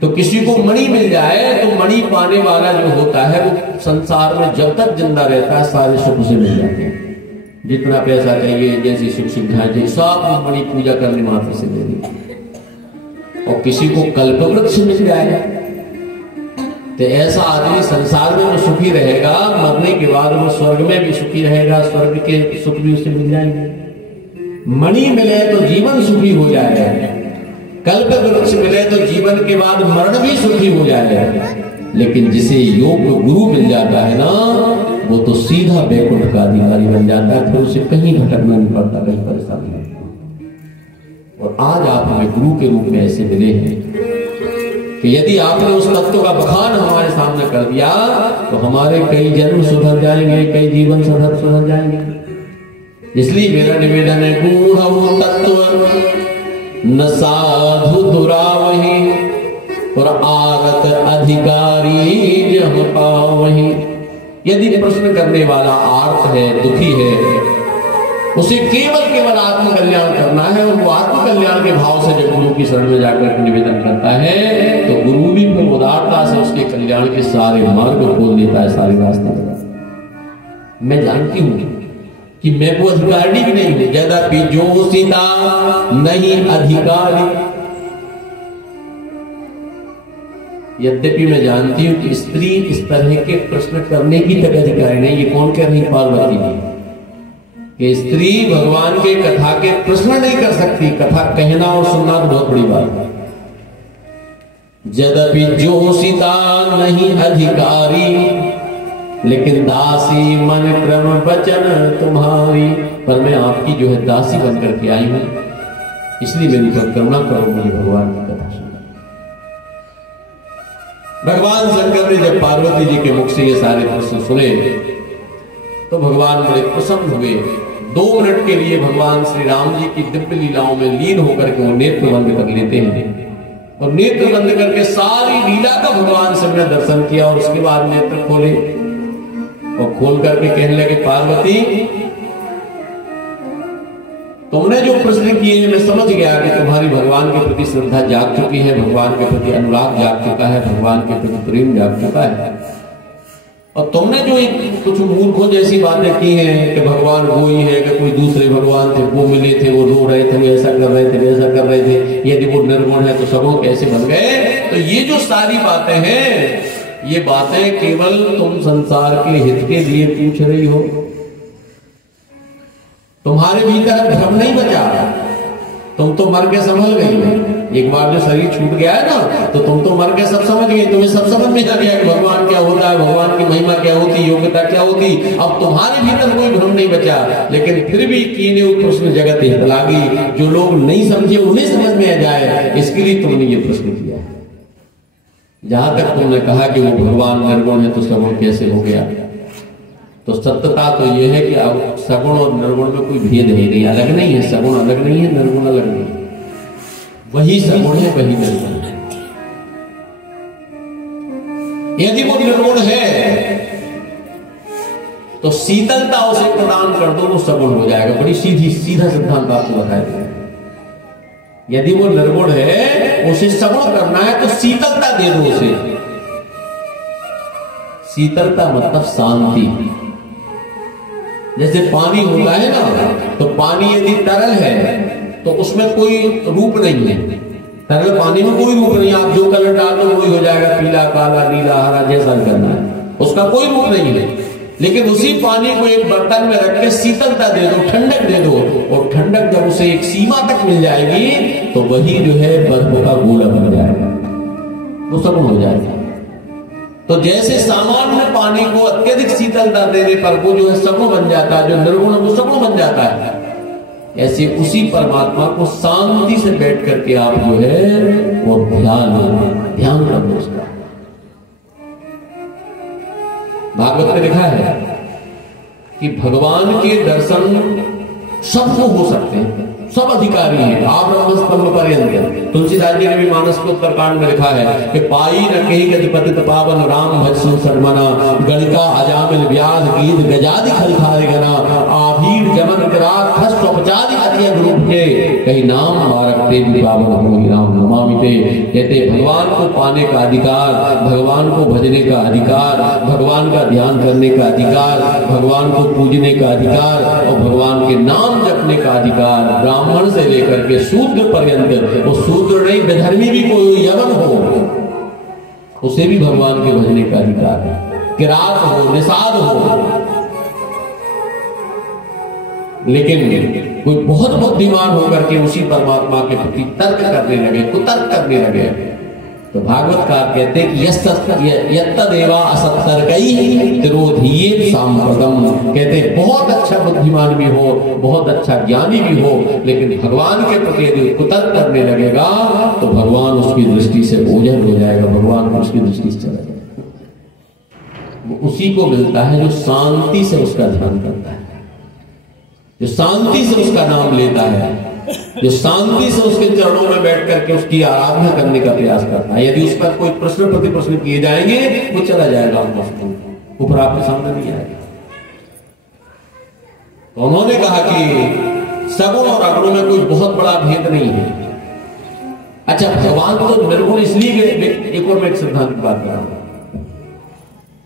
तो किसी को मणि मिल जाए तो मणि पाने वाला जो होता है वो संसार में जब तक जिंदा रहता है सारे सुख से मिल जाते हैं। जितना पैसा चाहिए, जैसी सुख सुविधाएं चाहिए, सब मणि पूजा करने मात्र से दे दी। और किसी को कल्पवृक्ष मिल जाएगा, तो ऐसा आदमी संसार में तो सुखी रहेगा, मरने के बाद वो स्वर्ग में भी सुखी रहेगा, स्वर्ग के सुख भी उसे मिल जाएंगे। मणि मिले तो जीवन सुखी हो जाएगा, कल्पवृक्ष मिले तो जीवन के बाद मरण भी सुखी हो जाएगा। लेकिन जिसे योग गुरु मिल जाता है ना, वो तो सीधा बैकुंठ का अधिकारी बन जाता है, फिर उसे कहीं भटकना नहीं पड़ता, कहीं परेशानी नहीं। और आज आप हमें गुरु के रूप में ऐसे मिले हैं कि यदि आपने उस तत्व का बखान हमारे सामने कर दिया तो हमारे कई जन्म सुधर जाएंगे, कई जीवन सुधर जाएंगे। इसलिए मेरा निवेदन है, गूढ़ तत्व न साधु दुरावहि और आरत अधिकारी जह पावहि। यदि प्रश्न करने वाला आर्त है, दुखी है, उसे केवल आत्म कल्याण करना है और वो आत्म कल्याण के भाव से जब गुरु की शरण में जाकर निवेदन करता है तो गुरु भी फिर उदारता से उसके कल्याण के सारे मार्ग खोल देता है, सारे रास्ते। मैं जानती हूं कि मैं वो अधिकारी भी नहीं हूं, यद्यपि जो सीता नहीं अधिकारी, यद्यपि मैं जानती हूं कि स्त्री इस तरह के प्रश्न करने की तक अधिकारी नहीं। ये कौन कह रही, पार्वती जी, कि स्त्री भगवान के कथा के प्रश्न नहीं कर सकती, कथा कहना और सुनना तो बहुत बड़ी बात है। यद्यपि जो सीता नहीं अधिकारी, लेकिन दासी मन क्रम वचन तुम्हारी, पर मैं आपकी जो है दासी बनकर के आई हूं, इसलिए मेरी पर करुणा करो, मुझे भगवान की कथा सुना। भगवान शंकर ने जब पार्वती जी के मुख से ये सारे प्रश्न सुने तो भगवान बड़े प्रसन्न हुए। 2 मिनट के लिए भगवान श्री राम जी की दिव्य लीलाओं में लीन होकर के वो नेत्र बंद कर लेते हैं और नेत्र बंद करके सारी लीला का भगवान से हमने दर्शन किया और उसके बाद नेत्र खोले और खोल करके कहने लगे, पार्वती तुमने जो प्रश्न किए मैं समझ गया कि तुम्हारी भगवान के प्रति श्रद्धा जाग चुकी है, भगवान के प्रति अनुराग जाग चुका है, भगवान के प्रति प्रेम जाग चुका है। और तुमने जो एक कुछ मूर्खों जैसी बातें की हैं कि भगवान वो ही है, कि कोई दूसरे भगवान थे, वो मिले थे, वो रो रहे थे, वो ऐसा कर रहे थे, वैसा कर रहे थे, यदि वो निर्गुण है तो सगुण कैसे बन गए, तो ये जो सारी बातें हैं, ये बातें केवल तुम संसार के हित के लिए पूछ रही हो। तुम्हारे भीतर भ्रम नहीं बचा, तुम तो मर के संभल गई। एक बार जो शरीर छूट गया है ना, तो तुम तो मर के सब समझ गई, तुम्हें सब समझ में आ गया कि भगवान क्या होता है, भगवान की महिमा क्या होती, योग्यता क्या होती। अब तुम्हारे भीतर कोई भ्रम नहीं बचा, लेकिन फिर भी कीने प्रश्न जगत हित लागी, जो लोग नहीं समझे उन्हें समझ में आ जाए, इसके लिए तुमने ये प्रश्न किया। जहां तक तुमने कहा कि वो भगवान निर्गुण है तो सगुण कैसे हो गया, तो सत्यता तो यह है कि अब सगुण और निर्गुण में कोई भेद है नहीं, अलग नहीं है, सगुण अलग नहीं है, निर्गुण अलग नहीं है, वही सगुण है, वही निर्गुण है। यदि वो निर्गुण है तो शीतलता उसे प्रदान कर दो, वो सगुण हो जाएगा। बड़ी सीधा सिद्धांत आपको बताया गया। यदि वो निर्गुण है, उसे सगुण करना है तो शीतलता दे दो उसे। शीतलता मतलब शांति। जैसे पानी होता है ना, तो पानी यदि तरल है तो उसमें कोई रूप नहीं है, तरल पानी में कोई रूप नहीं, आप जो कलर डाल दो वही हो जाएगा, पीला, काला, नीला, हरा, जैसा करना है, उसका कोई रूप नहीं है। लेकिन उसी पानी को एक बर्तन में रख के शीतलता दे दो, ठंडक दे दो, और ठंडक जब उसे एक सीमा तक मिल जाएगी तो वही जो है बर्फ का गोला बन जाएगा, वो सगुण हो जाएगा। तो जैसे सामान्य पानी को अत्यधिक शीतलता देने पर वो जो है सगुण बन जाता है, जो निर्गुण वो सगुण बन जाता है, ऐसे उसी परमात्मा को शांति से बैठ करके आप जो है वो ध्यान कर लो उसका। भागवत में लिखा है कि भगवान के दर्शन सबको हो सकते हैं, सब अधिकारी हैं, आप ब्रह्मस्तंभ पर्यंत। तुलसीदास जी ने भी मानस को उत्तरकांड में लिखा है कि पाई न कहीं गतिपति पावन राम भजसु सन्मना, गणिका अजामिल व्याध गीत गजादि खलखारे गना, आभीर यमन किरात हस्त उपचारी अत्यंत रूप के कहीं नाम मारकते भी पावन हो राम नमामिते। कहते भगवान को पाने का अधिकार, भगवान को भजने का अधिकार, भगवान का ध्यान करने का अधिकार, भगवान को पूजने का अधिकार और भगवान के नाम जपने का अधिकार ब्राह्मण से लेकर के शूद्र पर्यंत, वो शूद्र नहीं विधर्मी भी कोई यवन हो उसे भी भगवान के भजने का अधिकार है। किरात हो, निषाद हो। लेकिन कोई बहुत बुद्धिमान होकर के उसी परमात्मा के प्रति तर्क करने लगे, कुतर्क करने लगे, तो भागवतकार कहते हैं कि यत्तदेवा असत्तर्कैः तिरोधीयेत सांप्रतम। कहते बहुत अच्छा बुद्धिमान भी हो, बहुत अच्छा ज्ञानी भी हो, लेकिन भगवान के प्रति यदि कुतर्क करने लगेगा तो भगवान उसकी दृष्टि से ओझल हो जाएगा, भगवान उसकी दृष्टि से चला जाएगा। उसी को मिलता है जो शांति से उसका ध्यान करता है, जो शांति से उसका नाम लेता है, जो शांति से उसके चरणों में बैठ करके उसकी आराधना करने का प्रयास करता है। यदि उस पर कोई प्रश्न प्रति प्रश्न किए जाएंगे वो चला जाएगा, ऊपर आपके सामने नहीं आएगा। तो उन्होंने कहा कि सगुण और अगुण में कोई बहुत बड़ा भेद नहीं है। अच्छा, भगवान तो निर्गुण इसलिए, एक और मैं एक सिद्धांत की बात कर रहा हूं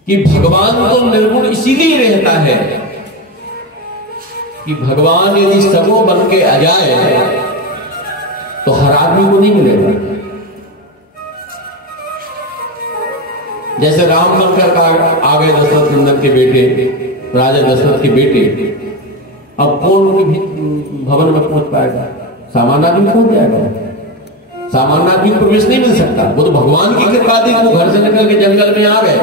कि भगवान तो निर्गुण इसीलिए रहता है कि भगवान यदि सगुण बन के आ जाए तो हर आदमी को नहीं मिलेगा। जैसे राम बनकर आ गए दशरथ नंदन के बेटे, राजा दशरथ के बेटे, अब कौन उनके भवन में पहुंच पाएगा? सामान्य आदमी पहुंच जाएगा, सामान्य आदमी को प्रवेश नहीं मिल सकता। वो तो भगवान की कृपा थी, वो घर से निकल के जंगल में आ गए।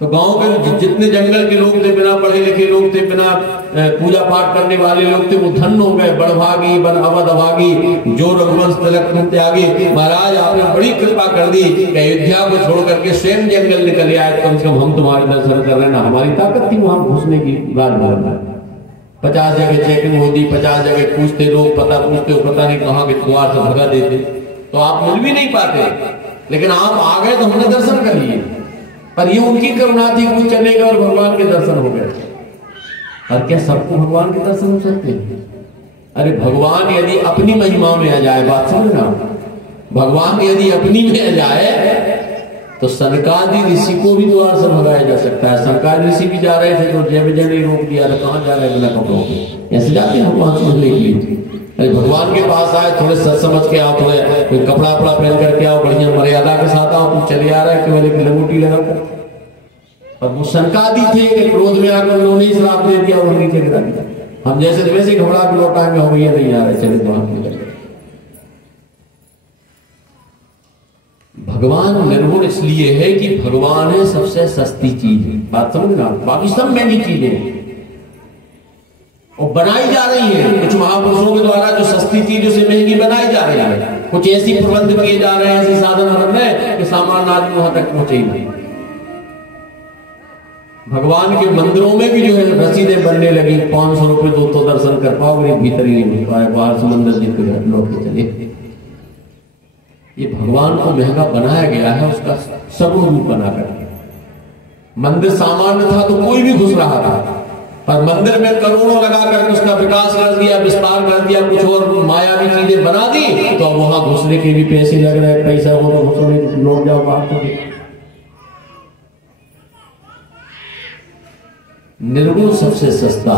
तो गांव के जितने जंगल के लोग थे, बिना पढ़े लिखे लोग थे, बिना पूजा पाठ करने वाले लोग थे, वो धन्य हो गए। बड़भागी बन अवध अभागी, जो रघुवंश तिलक तुम त्यागी। महाराज आपने बड़ी कृपा कर दी कि अयोध्या को छोड़ करके स्वयं जंगल निकल आए, कम से कम हम तुम्हारे दर्शन कर रहे हैं ना। हमारी ताकत थी वहां घुसने की, राजभवन में 50 जगह चेकिंग होती, 50 जगह पूछते लोग, पता पूछते हो, पता नहीं कहाँ के द्वार से भगा देते, तो आप मिल भी नहीं पाते। लेकिन आप आ गए तो हमने दर्शन कर लिए, और ये उनकी करुणा थी, वो चले गए और भगवान के दर्शन हो गए। और क्या सबको भगवान के दर्शन हो सकते हैं? अरे भगवान यदि अपनी महिमा में आ जाए, बात समझना, भगवान यदि अपनी में आ जाए तो सनकादि ऋषि को भी द्वार से भगाया जा सकता है। सनकादि ऋषि भी जा रहे थे तो जय विजय ने रोक दिया, कहां जा रहे हैं बिना कपड़ों के, ऐसे जाते हैं भगवान से मिलने के लिए। अरे भगवान के पास आए, थोड़े सच समझ के आओ, थोड़े कोई कपड़ा वपड़ा पहन करके आओ, बढ़िया मर्यादा के साथ आओ। तुम चले आ रहे हैं केवल एक लंगोटी लगाकर। और वो शंकादी थे कि क्रोध में आकर उन्होंने ही श्राप दे दिया, वो नीचे गिरा दिया। हम जैसे वैसे घबरा के लौटाएंगे, हो भैया नहीं आ रहे, चले तो हाथ निकल गए। भगवान निर्गुण इसलिए है कि भगवान है सबसे सस्ती चीज, बात समझना, बाकी सब महंगी चीजें और बनाई जा रही है। कुछ महापुरुषों के द्वारा जो सस्ती चीजों से महंगी बनाई जा रही है, कुछ ऐसी प्रबंध किए जा रहे हैं, ऐसे साधन रख रहे हैं कि सामान्य आदमी वहां तक पहुंचे ही नहीं। भगवान के मंदिरों में भी जो है रसीदें बनने लगी, 500 रुपए दो तो दर्शन कर पाओगे, भीतर ही नहीं मिल पाए, बाहर से मंदिर जीत के घर लौट के चले। ये भगवान को महंगा बनाया गया है, उसका सगुण रूप बनाकर। मंदिर सामान्य था तो कोई भी घुस रहा था, पर मंदिर में करोड़ों लगा करके उसका विकास कर दिया, विस्तार कर दिया, कुछ और मायावी चीजें बना दी, तो अब वहां घुसने के भी पैसे लग रहे हैं। पैसा हो तो घुसो, लौट जाओ बाहर। निर्गुण सबसे सस्ता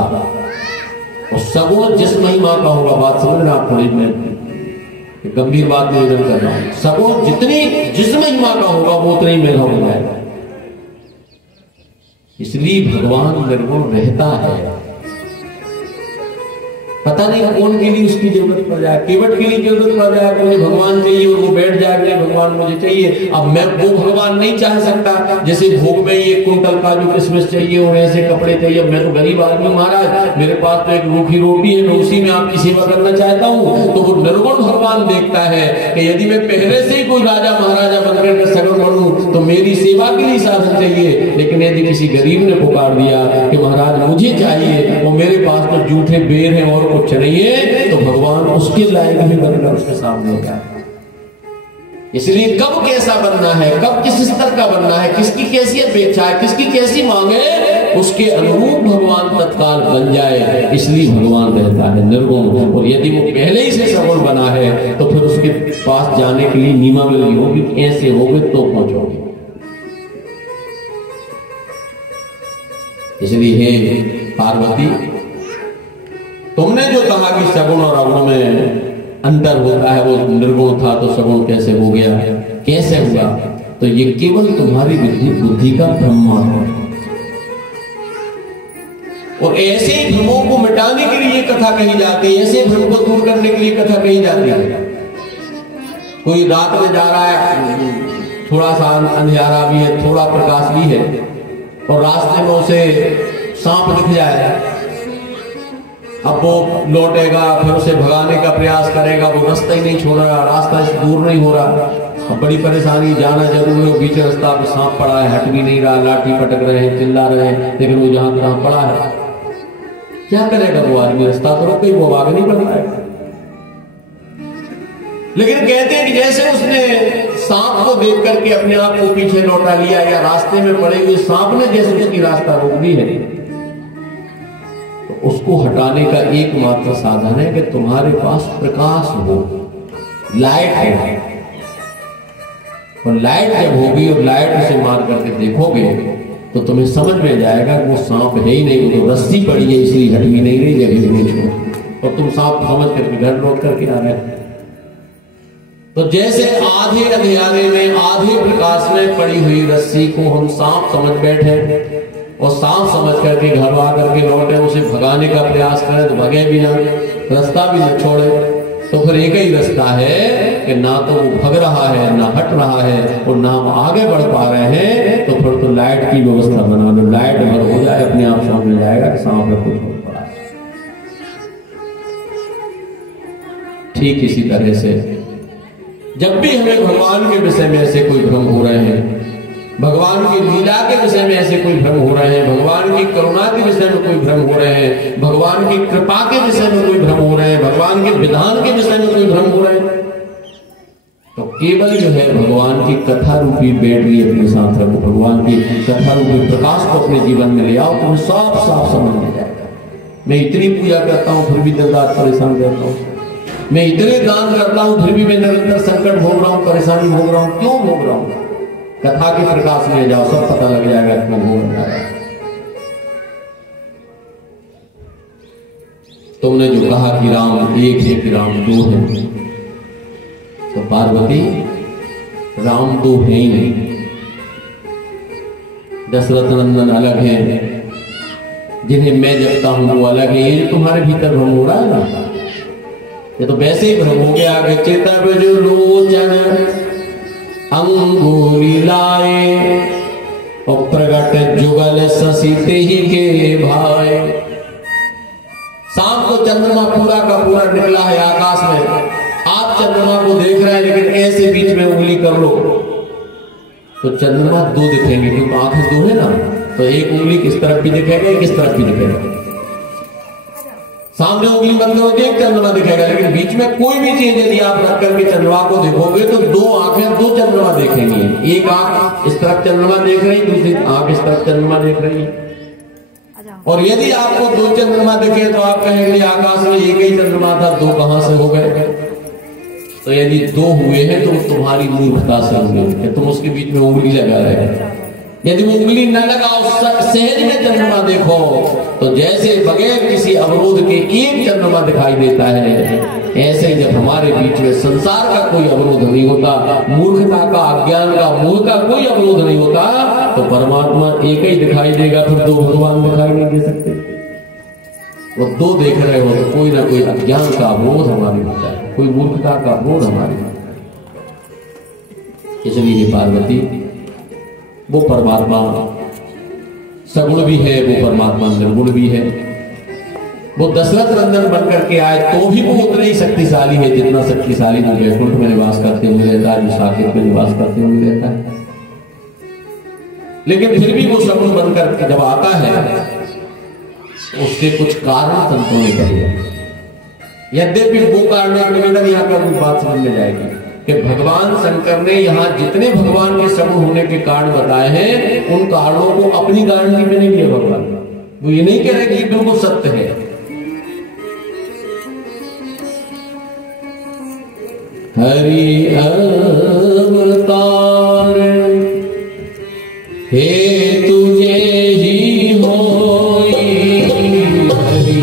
और सगुण जिस महिमा का होगा, बात समझना आप थोड़ी, मैं गंभीर बात निवेदन कर रहा हूं। सगुण जितनी जिस महिमा का होगा वो उतना ही महंगा हो जाएगा। इसलिए भगवान निर्गुण रहता है। पता नहीं कौन के लिए उसकी जरूरत पड़ जाए, केवट के लिए जरूरत पड़ जाए कि मुझे भगवान चाहिए और वो बैठ जाए भगवान मुझे चाहिए। अब मैं वो भगवान नहीं चाह सकता, जैसे भोग में एक कुंटल काजू किशमिश चाहिए और ऐसे कपड़े चाहिए। मैं तो गरीब आदमी हूं महाराज, मेरे पास तो एक रूखी रोटी है, मैं उसी में आपकी सेवा करना चाहता हूं। तो वो निर्गुण भगवान देखता है कि यदि मैं पहले से ही कोई राजा महाराजा बनकर के सगुण बनूं तो मेरी सेवा के लिए साधन चाहिए। लेकिन यदि किसी गरीब ने पुकार दिया कि महाराज मुझे चाहिए और मेरे पास तो जूठे बेर है और कुछ नहीं है, तो भगवान उसके लायक भी बनकर उसके सामने होगा। इसलिए कब कैसा बनना है, कब किस स्तर का बनना है, किसकी कैसी अपेक्षा है, किसकी कैसी मांग है, उसके अनुरूप भगवान तत्काल बन जाए, इसलिए भगवान रहता है निर्गुण। और यदि वो पहले ही से सगुण बना है तो फिर उसके पास जाने के लिए नियमावली होगी, ऐसे होगे तो पहुंचोगे। इसलिए हे पार्वती, तुमने जो कहा कि सगुण और अवगुण में अंतर होता है, वो निर्गुण था तो सगुण कैसे हो गया, कैसे हुआ, तो ये केवल तुम्हारी बुद्धि का भ्रम है। और ऐसे ही भ्रमों को मिटाने के लिए कथा कही जाती है, ऐसे भ्रम को दूर करने के लिए कथा कही जाती है। कोई रात में जा रहा है, थोड़ा सा अंधियारा भी है, थोड़ा प्रकाश भी है, और रास्ते में उसे सांप दिख जाए, अब वो लौटेगा, फिर उसे भगाने का प्रयास करेगा, वो रास्ता ही नहीं छोड़ रहा, रास्ता दूर नहीं हो रहा, अब बड़ी परेशानी, जाना जरूर है, बीच रास्ता पे सांप पड़ा है, हट भी नहीं रहा, लाठी पटक रहे हैं, चिल्ला रहे हैं, लेकिन वो जहां तहां पड़ा है, क्या करेगा वो आदमी? रास्ता तो रोक, वो आगे नहीं बढ़ पाएगा। लेकिन कहते हैं कि जैसे उसने सांप को देख करके अपने आप को पीछे लौटा लिया, या रास्ते में पड़े हुए सांप ने जैसे उसकी रास्ता रोक दी है, तो उसको हटाने का एकमात्र साधन है कि तुम्हारे पास प्रकाश हो, लाइट है। और लाइट जब होगी और लाइट से मार करके देखोगे तो तुम्हें समझ में जाएगा कि वो सांप है ही नहीं, वो तो रस्सी पड़ी है, इसलिए हट भी नहीं रही, जगह नहीं छोड़, और तुम सांप समझ करके घर लौट करके आ रहे हो। तो जैसे आधे अंधियारे में, आधे प्रकाश में पड़ी हुई रस्सी को हम सांप समझ बैठे और सांप समझ करके घर आ करके लौटे, उसे भगाने का प्रयास करें तो भगे भी ना, रास्ता भी न छोड़े, तो फिर एक ही रास्ता है कि ना तो वो भग रहा है, ना हट रहा है, और ना आगे बढ़ पा रहे हैं, तो फिर तो लाइट की व्यवस्था बना दो, लाइट भर हो जाए, अपने आप सामने जाएगा कि सांप में कुछ हो पड़ा है। ठीक इसी तरह से जब भी हमें भगवान के विषय में ऐसे कोई भ्रम हो रहे हैं, भगवान की लीला के विषय में ऐसे कोई भ्रम हो रहे हैं, भगवान की करुणा के विषय में कोई भ्रम हो रहे हैं, भगवान की कृपा के विषय में कोई भ्रम हो रहे हैं, भगवान के विधान के विषय में कोई भ्रम हो रहे हैं, तो केवल जो है भगवान की कथा रूपी बैटरी अपने साथ रखो, भगवान की कथा रूपी प्रकाश को अपने जीवन में ले आओ, तुम्हें साफ साफ समझ में जाएगा। मैं इतनी पूजा करता हूँ फिर भी दिन रात परेशान रहता हूँ, मैं इतने दान करता हूं फिर भी मैं निरंतर संकट भोग रहा हूं, परेशानी भोग रहा हूं, क्यों भोग रहा हूं? कथा के प्रकाश में जाओ, सब पता लग जाएगा क्यों भोग रहा है। तुमने जो कहा कि राम एक है कि राम दो है, तो पार्वती राम दो है ही नहीं, दशरथ नंदन अलग है, जिन्हें मैं जपता हूं वो अलग है। ये तुम्हारे भीतर भ्रम हो रहा है ना, ये तो वैसे ही भ्रम हो गया कि चितबज लोचन अंगूरी लाए और प्रगट जुगल ससीते ही के भाई। शाम को चंद्रमा पूरा का पूरा निकला है आकाश में, आप चंद्रमा को देख रहे हैं, लेकिन ऐसे बीच में उंगली कर लो तो चंद्रमा दो दिखेंगे, क्योंकि आंखें दो है ना, तो एक उंगली किस तरफ भी दिखेगा, एक इस तरफ भी दिखेगा। सामने उंगली बंद करोगे एक चंद्रमा दिखेगा, लेकिन बीच में कोई भी चीज यदि आप रख करके चंद्रमा को देखोगे तो दो आंखें दो चंद्रमा देखेंगी, एक आंख इस तरफ चंद्रमा देख रही, दूसरी आंख इस तरफ चंद्रमा देख रही है। और यदि आपको दो चंद्रमा दिखे तो आप कहेंगे आकाश में एक ही चंद्रमा था, दो कहां से हो गए? तो यदि दो हुए हैं तो तुम्हारी मूर्खता से हुए, तुम उसके बीच में उंगली लगा रहे हैं। यदि उंगली न लगाओ, सहज में चंद्रमा देखो, तो जैसे बगैर किसी अवरोध के एक चंद्रमा दिखाई देता है, ऐसे जब हमारे बीच में संसार का कोई अवरोध नहीं होता, मूर्खता का, अज्ञान का, मोह का कोई अवरोध नहीं होता, तो परमात्मा एक ही दिखाई देगा, फिर दो भगवान दिखाई नहीं दे सकते। वो दो देख रहे हो तो कोई ना कोई अज्ञान का अवरोध हमारे होता है, कोई मूर्खता का अवरोध हमारे होता है। इसलिए पार्वती वो परमात्मा सगुण भी है, वो परमात्मा निर्गुण भी है। वो दशरथ नंदन बनकर के आए तो भी वो उतना ही शक्तिशाली है जितना शक्तिशाली जो वैकुंठ में निवास करते हुए रहता है, जो साकेत में निवास करते हुए रहता है। लेकिन फिर भी वो सगुण बनकर के जब आता है उसके कुछ कारण संतों ने कहे, यद्यपि वो कारण निवेदन यहाँ पर बात समझ में जाएगी। कि भगवान शंकर ने यहाँ जितने भगवान के सगुण होने के कारण बताए हैं, उन कारणों को अपनी गारंटी में नहीं लिया भगवान। वो ये नहीं कह रहे कि बिल्कुल सत्य है। हरि अवतार हे तुझे ही होई, हरि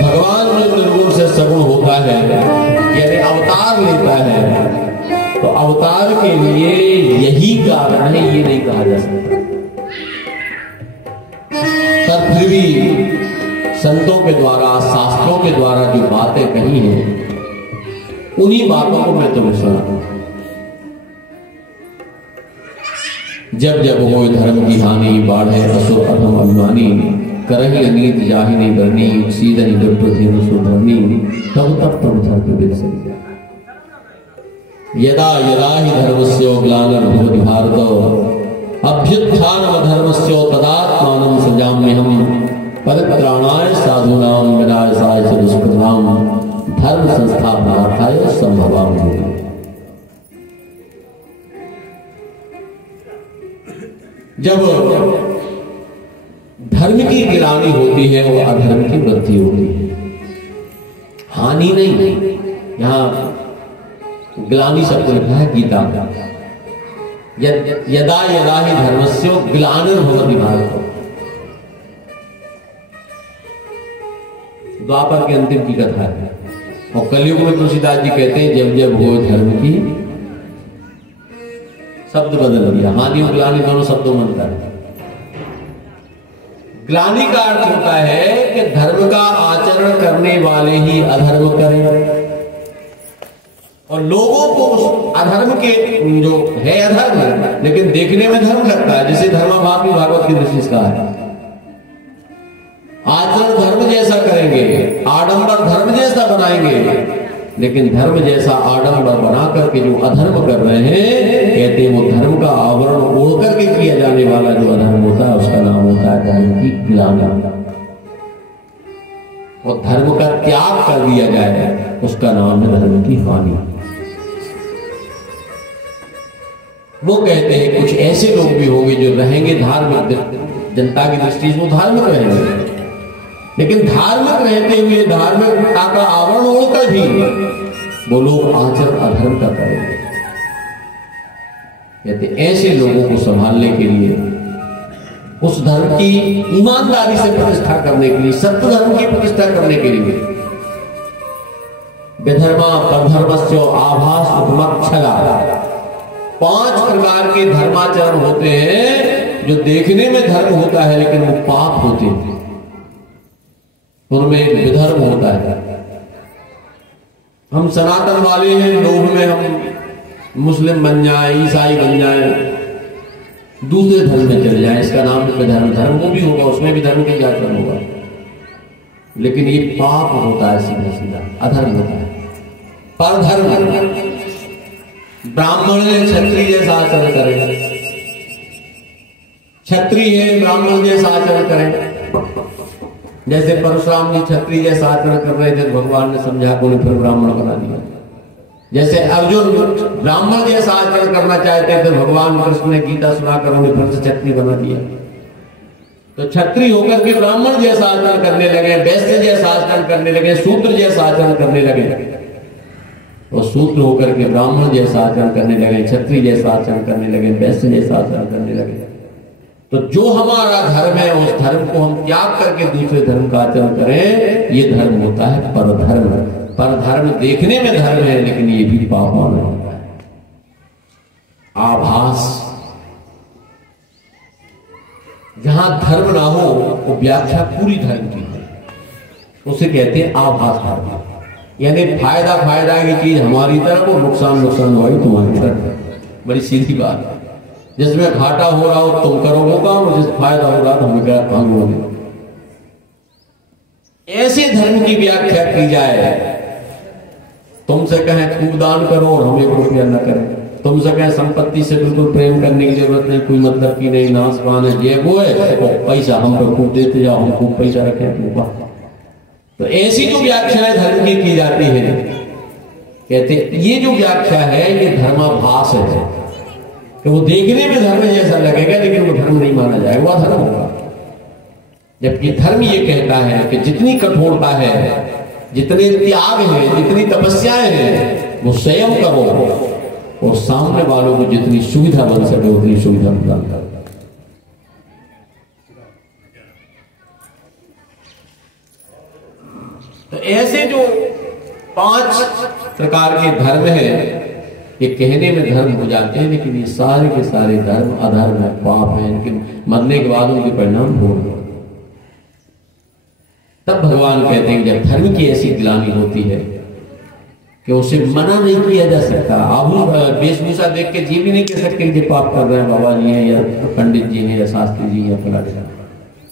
भगवान जो निर्गुण से सगुण होता है, यानी अवतार लेता है, तो अवतार के लिए यही कारण है, ये नहीं कहा जा सकता। पर फिर भी संतों के द्वारा, शास्त्रों के द्वारा जो बातें कही हैं, उन्हीं बातों को मैं तुम्हें सुनाता हूं। जब जब हो धर्म की हानि, बाढ़े असुर अधम अभिमानी, करही अनीत जाहि नहीं बरनी, सीधन गृद्धेनु सुधरनी, तब तब धर्म विदसि। यदा यदा हि धर्मस्य ग्लानिर्भवति भारत, अभ्युत्थानम धर्मस्य तदात्मानं सृजाम्यहम्, परित्राणाय साधूनां विनाशाय च दुष्कृतां, धर्म संस्थापनार्थाय संभवामि। जब धर्म की गिरानी होती है, वो अधर्म की वृद्धि होती है। हानि नहीं, यहां ग्लानि शब्द लिखा है गीता का। यदा यदा ही धर्मस्य ग्लानिर्भवति भारत। द्वापर के अंतिम की कथा है, और कलयुग में तुलसीदास जी कहते हैं जब जब हो धर्म की, शब्द बदल दिया, हानि और ग्लानि दोनों शब्दों में अंतर है। ग्लानि का अर्थ होता है कि धर्म का आचरण करने वाले ही अधर्म करें, और लोगों को उस अधर्म के जो है अधर्म, लेकिन देखने में धर्म लगता है, जिसे धर्माभाव भी भागवत की दृष्टि से कहा है। आचरण धर्म जैसा करेंगे, आडंबर धर्म जैसा बनाएंगे, लेकिन धर्म जैसा आडंबर बना करके जो अधर्म कर रहे हैं, कहते हैं वो धर्म का आवरण ओढ़ करके किया जाने वाला जो अधर्म होता है, उसका नाम होता है धर्म की ग्लानि। और धर्म का त्याग कर दिया जाए, उसका नाम है धर्म की हानि। वो कहते हैं कुछ ऐसे लोग भी होंगे जो रहेंगे धार्मिक, जनता की दृष्टि से वो धार्मिक रहेंगे, लेकिन धार्मिक रहते हुए धार्मिकता का आवरण ओढ़कर भी वो लोग आचरण अधर्म का करेंगे। कहते ऐसे लोगों को संभालने के लिए, उस धर्म की ईमानदारी से प्रतिष्ठा करने के लिए, सत्य धर्म की प्रतिष्ठा करने के लिए, विधर्मा परधर्मस्य आभास उपमक्षला, 5 प्रकार के धर्माचरण होते हैं जो देखने में धर्म होता है, लेकिन वो पाप होते हैं। उनमें विधर्म होता है। हम सनातन वाले हैं, लोभ में हम मुस्लिम बन जाए, ईसाई बन जाए, दूसरे धर्म में चले जाए, इसका नाम है विधर्म। धर्म वो भी होगा, उसमें भी धर्म का आचरण होगा, लेकिन ये पाप होता है, सीधा सीधा अधर्म होता है। परधर्म, ब्राह्मण है क्षत्रिय जैसा आचरण करें, क्षत्रिय है ब्राह्मण जैसा आचरण करें। जैसे परशुराम जी क्षत्रिय जैसा आचरण कर रहे थे, भगवान ने समझा को उन्हें फिर ब्राह्मण बना दिया। जैसे अर्जुन ब्राह्मण जैसा आचरण करना चाहते थे, भगवान कृष्ण ने गीता सुनाकर उन्हें फिर से क्षत्रिय बना दिया। तो क्षत्रिय होकर के ब्राह्मण जैसा आचरण करने लगे, वैश्य जैसा आचरण करने लगे, शूद्र जैसा आचरण करने लगे। और शूद्र होकर के ब्राह्मण जैसा आचरण करने लगे, क्षत्रिय जैसा आचरण करने लगे, वैश्य जैसा आचरण करने लगे। तो जो हमारा धर्म है उस धर्म को हम त्याग करके दूसरे धर्म का आचरण करें, ये धर्म होता है परधर्म। परधर्म देखने में धर्म है, लेकिन ये भी पाप माना होता है। आभास, जहां धर्म ना हो वो व्याख्या पूरी धर्म की है, उसे कहते हैं आभास धर्म। यानी फायदा फायदा की चीज हमारी तरफ और नुकसान नुकसान वाली तुम्हारी तरफ। बड़ी सीधी बात है। जिसमें घाटा हो रहा हो तुम करोगे काम, जिस फायदा हो रहा तो हम होंगे। ऐसे धर्म की व्याख्या की जाए, तुमसे कहें खूब दान करो और हम 1 रुपया न करें, तुमसे कहें संपत्ति से बिल्कुल प्रेम करने की जरूरत नहीं, कोई मतलब की नहीं, नाशवान है, ये वो है, तो पैसा हम पे खूब देते जाओ, हम खूब पैसा रखें अपने पास। तो ऐसी जो व्याख्याएं धर्म की जाती है, कहते ये जो व्याख्या है ये धर्माभास है कि वो देखने में धर्म जैसा लगेगा लेकिन वो धर्म नहीं माना जाएगा, वह धर्म होगा। जबकि धर्म ये कहता है कि जितनी कठोरता है, जितने त्याग है, जितनी तपस्याएं हैं, वो स्वयं करो और सामने वालों को जितनी सुविधा बन सके उतनी सुविधा प्रदान करो। तो ऐसे जो 5 प्रकार के धर्म है, ये कहने में धर्म हो जाते हैं, लेकिन ये सारे के सारे धर्म अधर्म है, पाप है, लेकिन मरने के बाद उनके परिणाम भोग। तब भगवान कहते हैं जब धर्म की ऐसी ग्लानि होती है कि उसे मना नहीं किया जा सकता। आप वेशभूषा देख के जी भी नहीं कह सकते कि पाप कर रहे हैं बाबा जी हैं या पंडित जी हैं या शास्त्री जी हैं फला,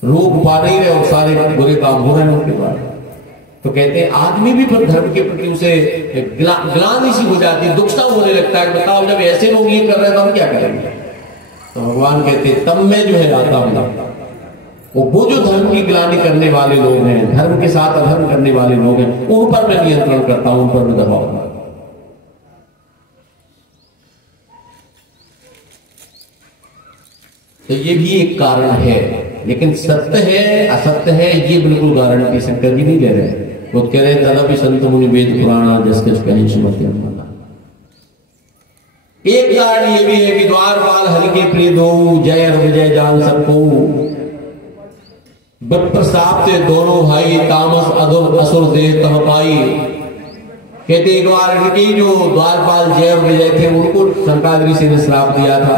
रोक पा नहीं रहे और सारे बुरे काम हो रहे हैं उनके बाद। तो कहते हैं आदमी भी धर्म के प्रति उसे ग्लानि सी हो जाती है, दुख सा होने लगता है। बताओ जब ऐसे लोग ये कर रहे हैं तो हम क्या करेंगे। तो भगवान कहते हैं तब मैं जो है आता हूं, वो जो धर्म की ग्लानि करने वाले लोग हैं, धर्म के साथ अधर्म करने वाले लोग हैं, उन पर मैं नियंत्रण करता हूं, उन पर मैं दबाव करता हूं। तो ये भी एक कारण है, लेकिन सत्य है असत्य है ये बिल्कुल गारंटी शंकर जी नहीं दे रहे। वो कह रहे तदपि संत मुनि वेद पुराणा जस कछ कहीं सुमति। एक कारण ये भी है कि द्वारपाल हरि के प्रिय दो, जय और विजय जान सबको। बट प्रसाद से दोनों भाई, तामस अधुर असुर दे तह पाई। कहते एक बार इनके जो द्वारपाल जय और विजय थे उनको शंकराचार्य ऋषि ने श्राप दिया था,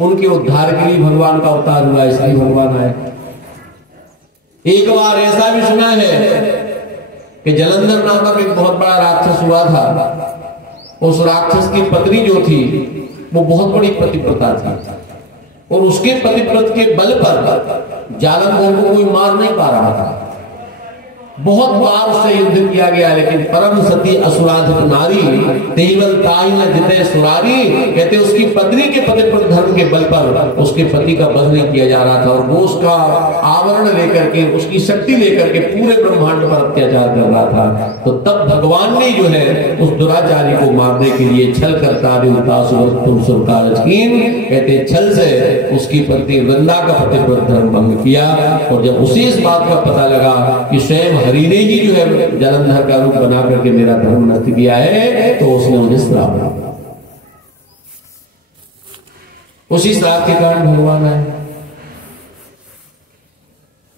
उनके उद्धार के लिए भगवान का अवतार हुआ, इसलिए भगवान आए। एक बार ऐसा भी सुना है कि जलंधर नामक एक बहुत बड़ा राक्षस हुआ था। उस राक्षस की पत्नी जो थी वो बहुत बड़ी पतिव्रता थी और उसके पतिव्रत के बल पर जालंधर को कोई मार नहीं पा रहा था। बहुत बार उससे युद्ध किया गया, लेकिन परम सती असुराधिक नारी तेवल ताई न जिते सुरारी। कहते उसकी पत्नी के पतिव्रत धर्म के बल पर उसके पति का वध नहीं किया जा रहा था और वो उसका आवरण लेकर के, उसकी शक्ति लेकर के पूरे ब्रह्मांड पर अत्याचार कर रहा था। तो तब भगवान ने जो है उस दुराचारी को मारने के लिए छल करता कहते छल से उसकी पत्नी वृंदा का पतिव्रत धर्म भंग किया। और जब उसे इस बात का पता लगा कि स्वयं हरि ने ही जो है जलंधर का रूप बना करके मेरा धर्म नष्ट किया है, तो उसने उन्हें श्राप दिया। उसी श्राप के कारण भगवान आए।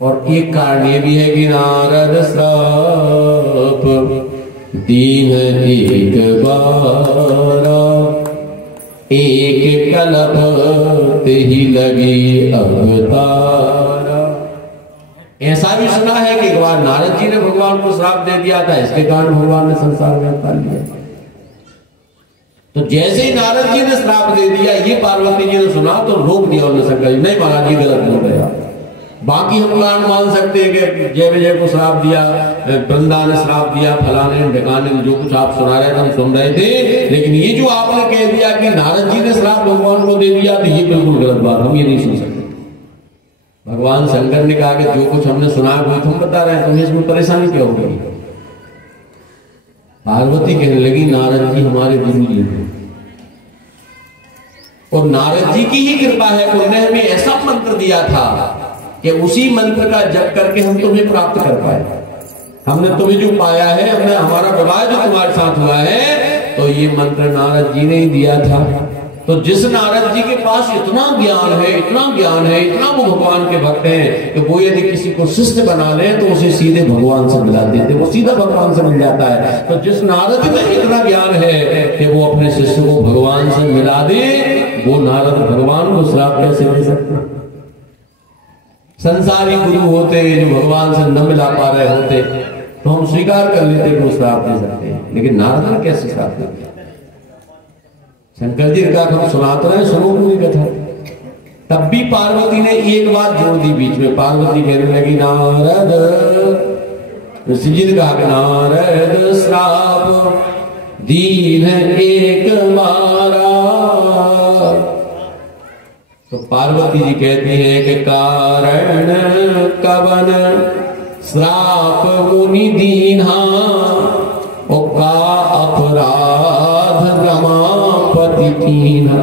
और एक कारण ये भी है कि नारद श्राप दीन एक बार, एक कलप ते ही लगी अवतारा। ऐसा भी सुना है कि एक बार नारद जी ने भगवान को श्राप दे दिया था, इसके कारण भगवान ने संसार में अवतार लिया। तो जैसे ही नारद जी ने श्राप दे दिया, ये पार्वती जी ने सुना तो रोक दिया उन्होंने शंकर जी, नहीं महाराज जी गलत बोल रहे आप। बाकी हम कारण मान सकते हैं कि जय विजय को श्राप दिया, वृंदा ने श्राप दिया, फलाने ढकाने ने, जो कुछ आप सुना रहे थे हम सुन रहे थे। लेकिन ये जो आपने कह दिया कि नारद जी ने श्राप भगवान को दे दिया, तो ये बिल्कुल गलत बात, हम ये नहीं सुन सकते। भगवान शंकर ने कहा कि जो कुछ हमने सुना वही तुम बता रहे हैं, तुम्हें इसमें परेशानी क्या होगी। पार्वती कहने लगी नारद जी हमारे गुरु जी हैं, और नारद जी की ही कृपा है, उन्होंने हमें ऐसा मंत्र दिया था कि उसी मंत्र का जप करके हम तुम्हें प्राप्त कर पाए। हमने तुम्हें जो पाया है, हमने हमारा विवाह जो तुम्हारे साथ हुआ है, तो ये मंत्र नारद जी ने ही दिया था। तो जिस नारद जी के पास इतना ज्ञान है, इतना ज्ञान है, इतना वो भगवान के भक्त हैं कि वो यदि किसी को शिष्य बना ले तो उसे सीधे भगवान से मिला देते, वो सीधा भगवान से मिल जाता है। तो जिस नारद में इतना ज्ञान है कि वो अपने शिष्य को भगवान से मिला दे, वो नारद भगवान को श्राप कैसे दे सकते? संसारी गुरु होते जो भगवान से न मिला पा रहे होते तो हम स्वीकार कर लेते कि वो श्राप दे सकते हैं, लेकिन नारद ने कैसे श्राप दिया? शंकर जी का हम सुनाते रहे, सुनो पूरी कथा। तब भी पार्वती ने एक बात जोड़ दी बीच में। पार्वती कहने लगी नारद, ऋषि जी ने कहा नारद श्राप दीन एक मारा। तो पार्वती जी कहती है कि कारण कवन श्राप मुनि दीन्हा, ओ का अपराध रमापति कीन्हा।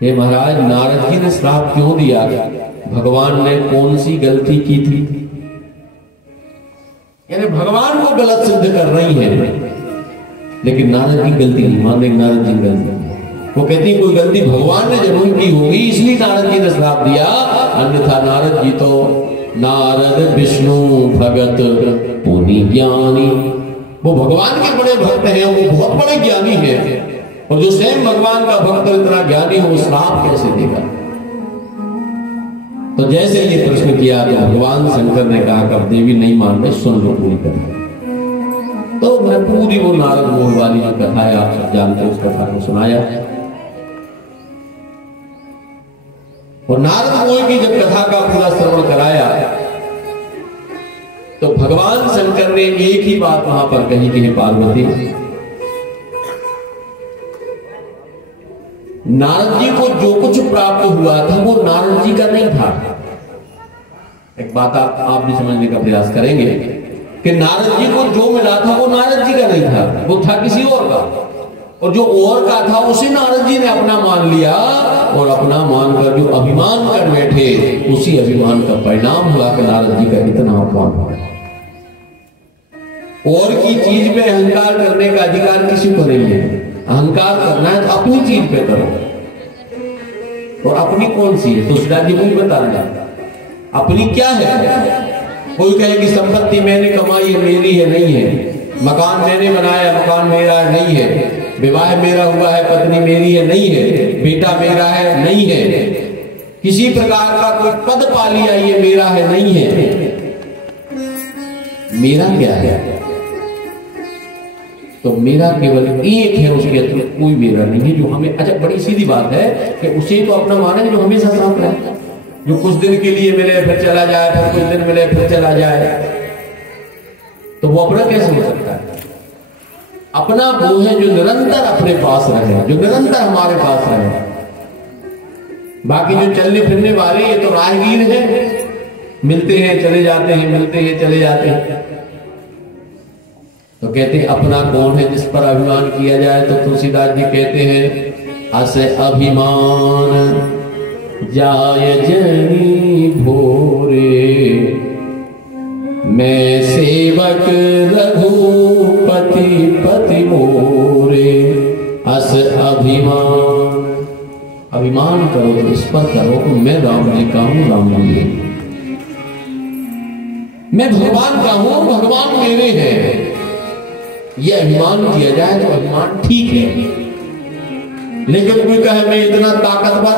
हे महाराज, नारद जी ने श्राप क्यों दिया? भगवान ने कौन सी गलती की थी? यानी भगवान को गलत सिद्ध कर रही है, लेकिन नारद की गलती नहीं मान रही। नारद जी गलती, वो कहती कोई गलती भगवान ने जरूर की होगी, इसलिए नारद जी ने श्राप दिया, अन्यथा नारद जी तो नारद विष्णु भगत पुनि ज्ञानी, वो भगवान के बड़े भक्त हैं, वो बहुत बड़े ज्ञानी हैं, और जो स्वयं भगवान का भक्त इतना ज्ञानी हो, श्राप कैसे देगा? तो जैसे ये प्रश्न किया तो भगवान शंकर ने कहा कि देवी नहीं मान रहे, सुन लो पूरी कथा। तो मैं पूरी वो नारद मोह वाली जो कथा है, आप सब जानते हो, उस कथा को सुनाया। और नारद मोह की जब कथा का पूरा श्रवण कराया तो भगवान शंकर ने एक ही बात वहां पर कही कि पार्वती, नारद जी को जो कुछ प्राप्त हुआ था वो नारद जी का नहीं था। एक बात आप भी समझने का प्रयास करेंगे कि नारद जी को जो मिला था वो नारद जी का नहीं था, वो था किसी और का, और जो और का था उसे नारद जी ने अपना मान लिया, और अपना मानकर जो अभिमान कर बैठे, उसी अभिमान का परिणाम हुआ कि नारद जी का इतना अपमान हुआ। और की चीज पे अहंकार करने का अधिकार किसी को नहीं है। अहंकार करना है तो अपनी चीज पे करो, और अपनी कौन सी है? तो उसका जी मुझे बता देना अपनी क्या है। कोई कहे कि संपत्ति मैंने कमाई है, मेरी है, नहीं है। मकान मैंने बनाया, मकान मेरा है, नहीं है। विवाह मेरा हुआ है, पत्नी मेरी है, नहीं है। बेटा मेरा है, नहीं है। किसी प्रकार का कोई पद पा लिया, ये मेरा है, नहीं है। मेरा क्या है? तो मेरा केवल एक है, उसके अतिरिक्त कोई मेरा नहीं है। जो हमें, अच्छा बड़ी सीधी बात है कि उसे तो अपना माने जो हमेशा साथ रहे, जो कुछ दिन के लिए मिले फिर चला जाए, फिर कुछ दिन मिले फिर चला जाए, तो वो अपना कैसे हो सकता है? अपना वो है जो निरंतर अपने पास रहे, जो निरंतर हमारे पास रहे। बाकी जो चलने फिरने वाले ये तो राहगीर हैं, मिलते हैं चले जाते हैं, मिलते हैं चले जाते हैं। तो कहते हैं अपना कौन है जिस पर अभिमान किया जाए? तो तुलसीदास जी कहते हैं अस अभिमान जाय जनी भोरे, मैं सेवक रघुपति पति मोरे। अस अभिमान, अभिमान करो तो इस पर करो कि मैं राम जी का हूं, राम जी मैं भगवान का हूं, भगवान मेरे हैं। ये अभिमान किया जाए तो अभिमान ठीक है, लेकिन कोई कहे मैं इतना ताकतवर,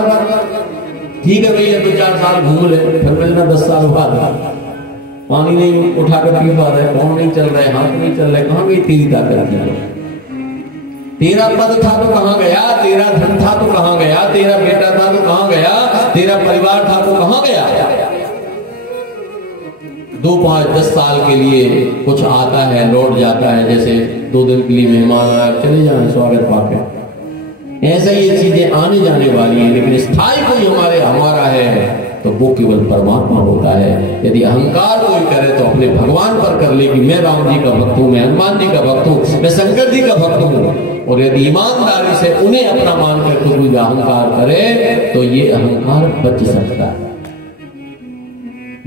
ठीक है भैया 2-4 साल घूम ले, फिर मिलना 10 साल बाद, पानी नहीं उठा कर पी पा रहे, पाँव नहीं चल रहे, हाथ नहीं चल रहे, कहां गई तेरी ताकत? तेरा पद था तो कहां गया? तेरा धन था तो कहां गया? तेरा बेटा था तो कहां गया? तेरा परिवार था तो कहां गया? 2, 5, 10 साल के लिए कुछ आता है, लौट जाता है। जैसे 2 दिन के लिए मेहमान आया, चले जाए स्वागत पाके, ऐसा ये चीजें आने जाने वाली है, लेकिन स्थायी कोई हमारा है तो वो केवल परमात्मा होता है। यदि अहंकार कोई करे तो अपने भगवान पर कर ले कि मैं राम जी का भक्त हूं, मैं हनुमान जी का भक्त हूं, मैं शंकर जी का भक्त हूं। और यदि ईमानदारी से उन्हें अपना मान कर कोई अहंकार करे तो ये अहंकार बच सकता है।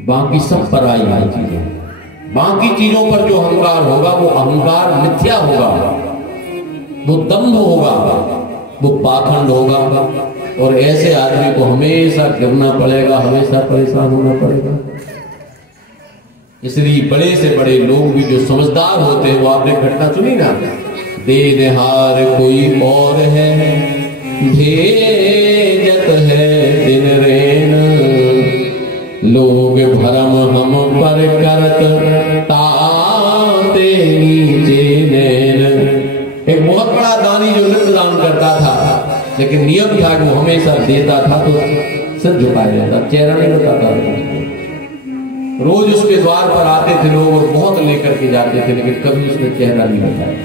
बाकी सब पराई वाली चीजें, बाकी चीजों पर जो अहंकार होगा वो अहंकार मिथ्या होगा, वो दम्भ होगा, वो पाखंड होगा। और ऐसे आदमी को हमेशा गिरना पड़ेगा, हमेशा परेशान होना पड़ेगा। इसलिए बड़े से बड़े लोग भी जो समझदार होते हैं, वो आपने घटना सुनी ना, देनहार कोई और है, भेजत है दिन रेन, लोग भरम हम पर करत ताते नीचे नैन। एक बहुत बड़ा दानी जो नित्य दान करता था, लेकिन नियम था कि वो हमेशा देता था तो सिर झुकाए रहता, चेहरा नहीं बताता था। रोज उसके द्वार पर आते थे लोग और बहुत लेकर के जाते थे, लेकिन कभी उसने चेहरा नहीं बताया।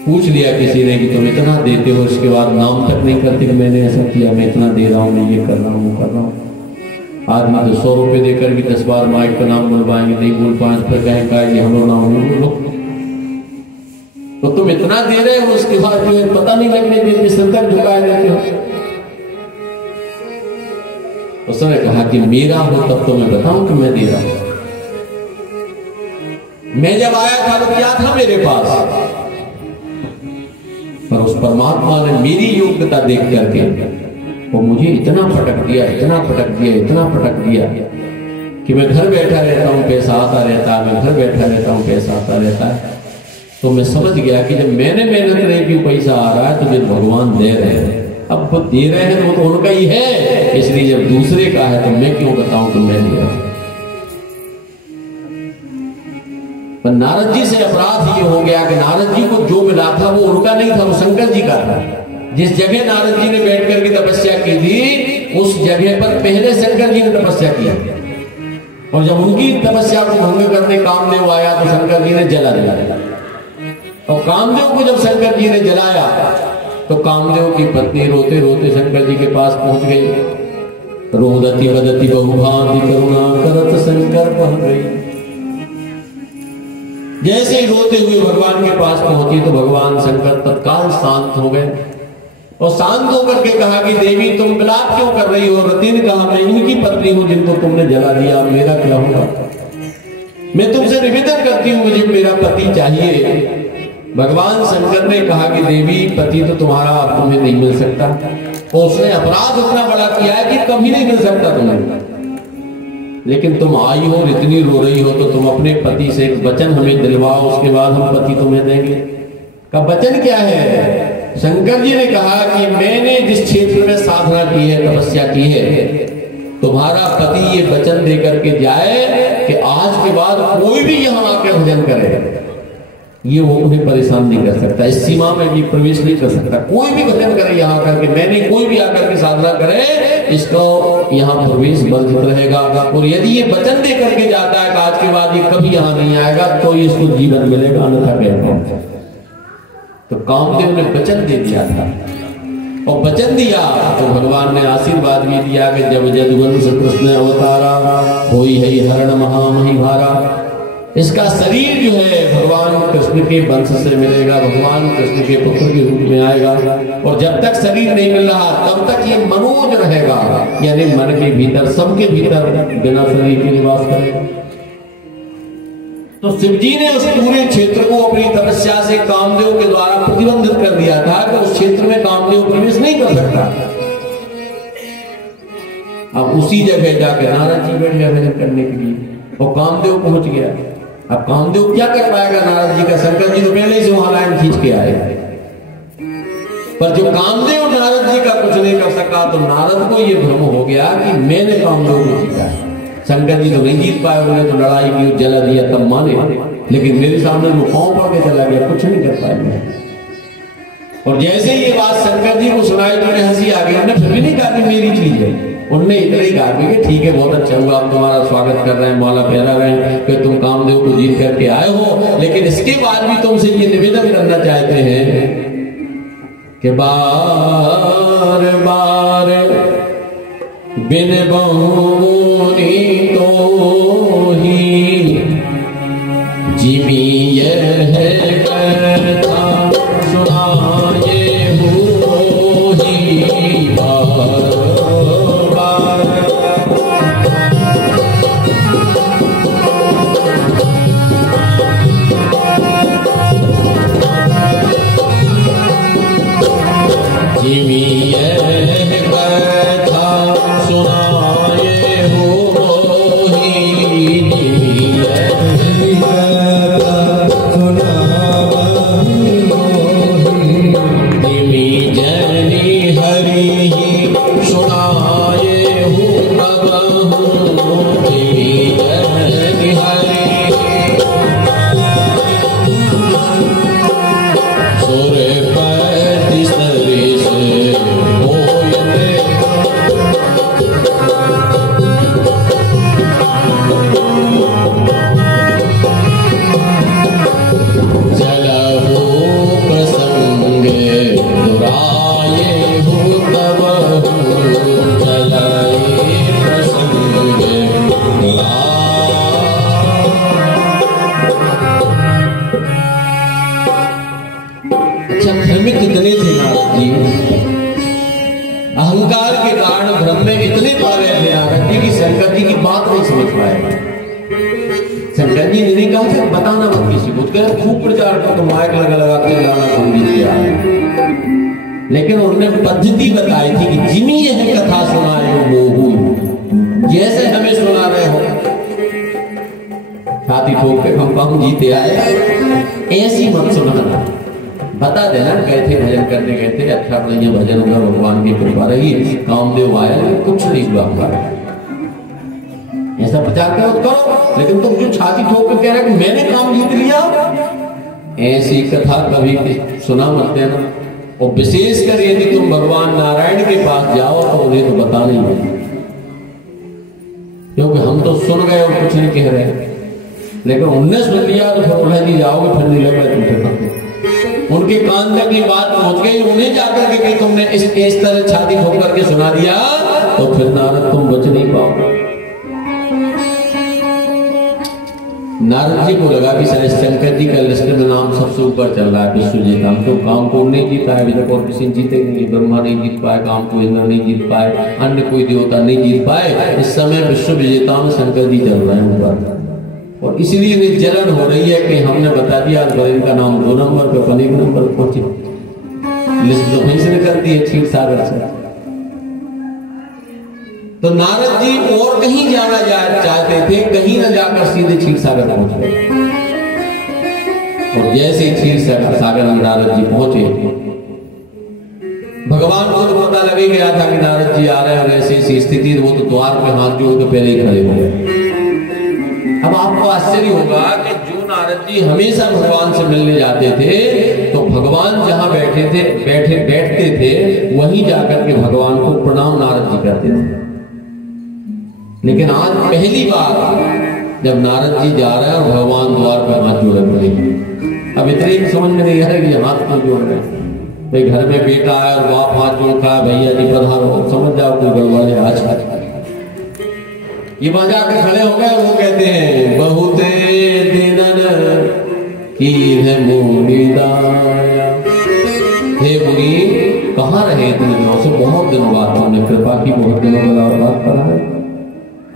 पूछ लिया किसी ने कि तुम इतना देते हो, उसके बाद नाम तक नहीं करते कि मैंने ऐसा किया, मैं इतना दे रहा हूं, मैं ये कर रहा हूं, वो कर रहा हूं। आदमी तो 100 रुपए देकर भी 10 बार माइक का नाम बुलवाएंगे, नहीं बोल पाए फिर कहेंगे हम लोग ना हो। तो तुम इतना दे रहे हो, उसके बाद जो है पता नहीं लगने देते, सिर तक झुकाए रहते हो। उसने कहा कि मेरा हो तब तो मैं बताऊं कि मैं दे रहा हूं। मैं जब आया था तो क्या था मेरे पास, पर उस परमात्मा ने मेरी योग्यता देख करके वो मुझे इतना फटक दिया, इतना फटक दिया, इतना फटक दिया कि मैं घर बैठा रहता हूं, पैसा आता रहता है, मैं घर बैठा रहता हूं, पैसा आता रहता है। तो मैं समझ गया कि जब मैंने मेहनत नहीं की, पैसा आ रहा है, तो जब भगवान दे रहे हैं, अब वो दे रहे हैं तो उनका ही है, इसलिए जब दूसरे का है तो मैं क्यों बताऊं कि मैं दे रहा हूं। पर नारद जी से अपराध ये हो गया कि नारद जी को जो मिला था वो उनका नहीं था, वो शंकर जी का था। जिस जगह नारद जी ने बैठ करके तपस्या की थी, उस जगह पर पहले शंकर जी ने तपस्या की, और जब उनकी तपस्या को भंग करने कामदेव आया तो शंकर जी ने जला दिया। और कामदेव को जब शंकर जी ने जलाया तो कामदेव की पत्नी रोते रोते शंकर जी के पास पहुंच गई। रोदती वदती बहुभांति करुणा करत शंकर पहुंच गई। जैसे ही रोते हुए भगवान के पास पहुंची तो भगवान शंकर तत्काल शांत हो गए और शांत होकर के कहा कि देवी तुम विलाप क्यों कर रही हो। रति ने कहा मैं इनकी पत्नी हूं जिनको तुमने जला दिया, मेरा क्या होगा। मैं तुमसे निवेदन करती हूं, मुझे मेरा पति चाहिए। भगवान शंकर ने कहा कि देवी पति तो तुम्हारा अब तुम्हें नहीं मिल सकता, और उसने अपराध उतना बड़ा किया है कि कभी नहीं मिल सकता तुम्हें। लेकिन तुम आई हो और इतनी रो रही हो तो तुम अपने पति से एक वचन हमें दिलवाओ, उसके बाद हम पति तुम्हें देंगे। का वचन क्या है? शंकर जी ने कहा कि मैंने जिस क्षेत्र में साधना की है, तपस्या की है, तुम्हारा पति ये वचन दे करके जाए कि आज के बाद कोई भी यहाँ आकर भजन करे, ये वो उन्हें परेशान नहीं कर सकता, इस सीमा में भी प्रवेश नहीं कर सकता। कोई भी भजन करे यहाँ आकर के, मैंने कोई भी आकर के साधना करे, इसको यहाँ प्रवेश वर्जित रहेगा। और यदि ये वचन दे करके जाता है कि आज के बाद ये कभी यहाँ नहीं आएगा, तो इसको जीवन मिलेगा, अन्यथा कहते। तो कामदेव ने वचन दे दिया था, और वचन दिया तो भगवान ने आशीर्वाद भी दिया कि जब यदुवंश कृष्ण अवतारा होई है हरण महामहिभारा। इसका शरीर जो है भगवान कृष्ण के वंश से मिलेगा, भगवान कृष्ण के पुत्र के रूप में आएगा। और जब तक शरीर नहीं मिल रहा तब तक ये मनोज रहेगा, यानी मन के भीतर, सबके भीतर बिना शरीर के निवास करेगा। तो शिव जी ने उस पूरे क्षेत्र को अपनी तपस्या से कामदेव के द्वारा प्रतिबंधित कर दिया था कि उस क्षेत्र में कामदेव प्रवेश नहीं कर सकता। अब उसी जगह जाकर नारद जी बैठ गए भजन करने के लिए, और कामदेव पहुंच गया। अब कामदेव क्या कर पाएगा नारद जी का? शंकर जी तो पहले से वहां लाइन खींच के आए, पर जो कामदेव नारद जी का कुछ नहीं कर सका, तो नारद को यह भ्रम हो गया कि मैंने कामदेव को जीता है। शंकर जी तो नहीं जीत पाए, उन्होंने तो लड़ाई की, जला दिया तब माने, लेकिन मेरे सामने वो पांव पड़ के चला गया, कुछ नहीं कर पाए। और जैसे ये बात शंकर जी को सुनाई तो उन्हें हंसी आ गई। उन्होंने फिर भी नहीं कहा कि मेरी चीज है, उनने इतना ही कहा कि ठीक है, बहुत अच्छा हुआ, आप तुम्हारा स्वागत कर रहे हैं, माला पहरा रहे हैं कि तुम कामदेव को जीत करके आए हो, लेकिन इसके बाद भी तुमसे ये निवेदन करना चाहते हैं कि बार बार बिन बहुनी तो ही जिमी यह कथा सुनाए हो ही बार बार। जिमी यह कथा सुनाए हो ही, जिमी यह कथा सुनाए हो ही, जिमी जनी हरि ही सुनाए हो बबहू, जिमी जनी हरि सुर पति सरिस होयते, चलहु प्रसंग दुराये हो तबहु, चलाए प्रसंग दुराये। अच्छा, भ्रमित इतने थे नारद जी, अहंकार के कारण भ्रम में इतने पड़ गए थे नारद जी कि शंकर जी की बात नहीं समझ पाए। शंकर जी ने कहा था बताना मत किसी को, खूब प्रचार कर, तो माइक लगा लगा के लाना कम किया, लेकिन उन्होंने पद्धति बताई थी कि जिमी यह कथा सुनाए हो वो, जैसे हमें सुना रहे हो, छाती ठोक के हम जीते आए, ऐसी मत सुनाना, बता देना गए थे भजन करने गए थे, अच्छा नहीं भजन होगा, भगवान की कृपा रही, कामदेव आया, कुछ नहीं हुआ, ऐसा प्रचार करो। लेकिन तुम जो छाती ठोक कर कह रहे कि मैंने काम जीत लिया, ऐसी कथा कभी सुना मत देना। और विशेषकर यदि तुम भगवान नारायण के पास जाओ तो उन्हें तो बता नहीं होगा, क्योंकि हम तो सुन गए और कुछ नहीं कह रहे, लेकिन उनने सुन लिया तो फिर उलझ ही जाओगे, फिर नहीं लग रहा तुमसे, उनके कान तक ये बात पहुंच गई, उन्हें जाकर के तुमने इस तरह छाती ठोक करके सुना दिया, तो फिर नारद तुम बच नहीं पाओगे। नारद जी को लगा कि शायद शंकर जी का लिस्ट में नाम सबसे ऊपर चल रहा है, विश्व जीता, तो काम को नहीं जीता है अभी तक, और किसी जीते नहीं, ब्रह्मा नहीं जीत पाए, काम को इंद्र नहीं जीत पाए, अन्य कोई देवता नहीं जीत पाए, इस समय विश्व विजेता में शंकर जी चल रहे हैं ऊपर, और इसलिए इन्हें जलन हो रही है कि हमने बता दिया इनका नाम 2 नंबर पे, 1 नंबर पहुंचे, लिस्ट तो वहीं से निकलती है क्षीर सागर से। तो नारद जी और कहीं जाना चाहते थे, कहीं न जाकर सीधे क्षीर सागर पहुंच गए, और जैसे ही क्षीर सागर में नारद जी पहुंचे, भगवान को तो पता लगे गया था कि नारद जी आ रहे हैं, और ऐसी स्थिति, वो तो द्वार पे हाथ जोड़ के पहले ही खड़े हो गए। अब आपको आश्चर्य होगा कि जो नारद जी हमेशा भगवान से मिलने जाते थे, तो भगवान जहां बैठते थे वहीं जाकर के भगवान को प्रणाम नारद जी करते थे, लेकिन आज पहली बार जब नारद जी जा रहे हैं और भगवान द्वार पर हाथ जोड़े पड़े, अब इतने समझ में नहीं आ रहा कि हाथ क्यों जोड़ रहे हैं, भाई घर में बेटा है और बाप हाथ जोड़ रहा है, भैया जी पधारो, समझ जाओ कोई गड़बड़ है आज। ये वहां जाकर खड़े हो गए, वो कहते हैं बहुते दिनन की है मुनि दाया, हे मुनि कहाँ रहे इतने दिनों से, बहुत दिनों बाद तुमने कृपा की, बहुत दिनों बाद करा है,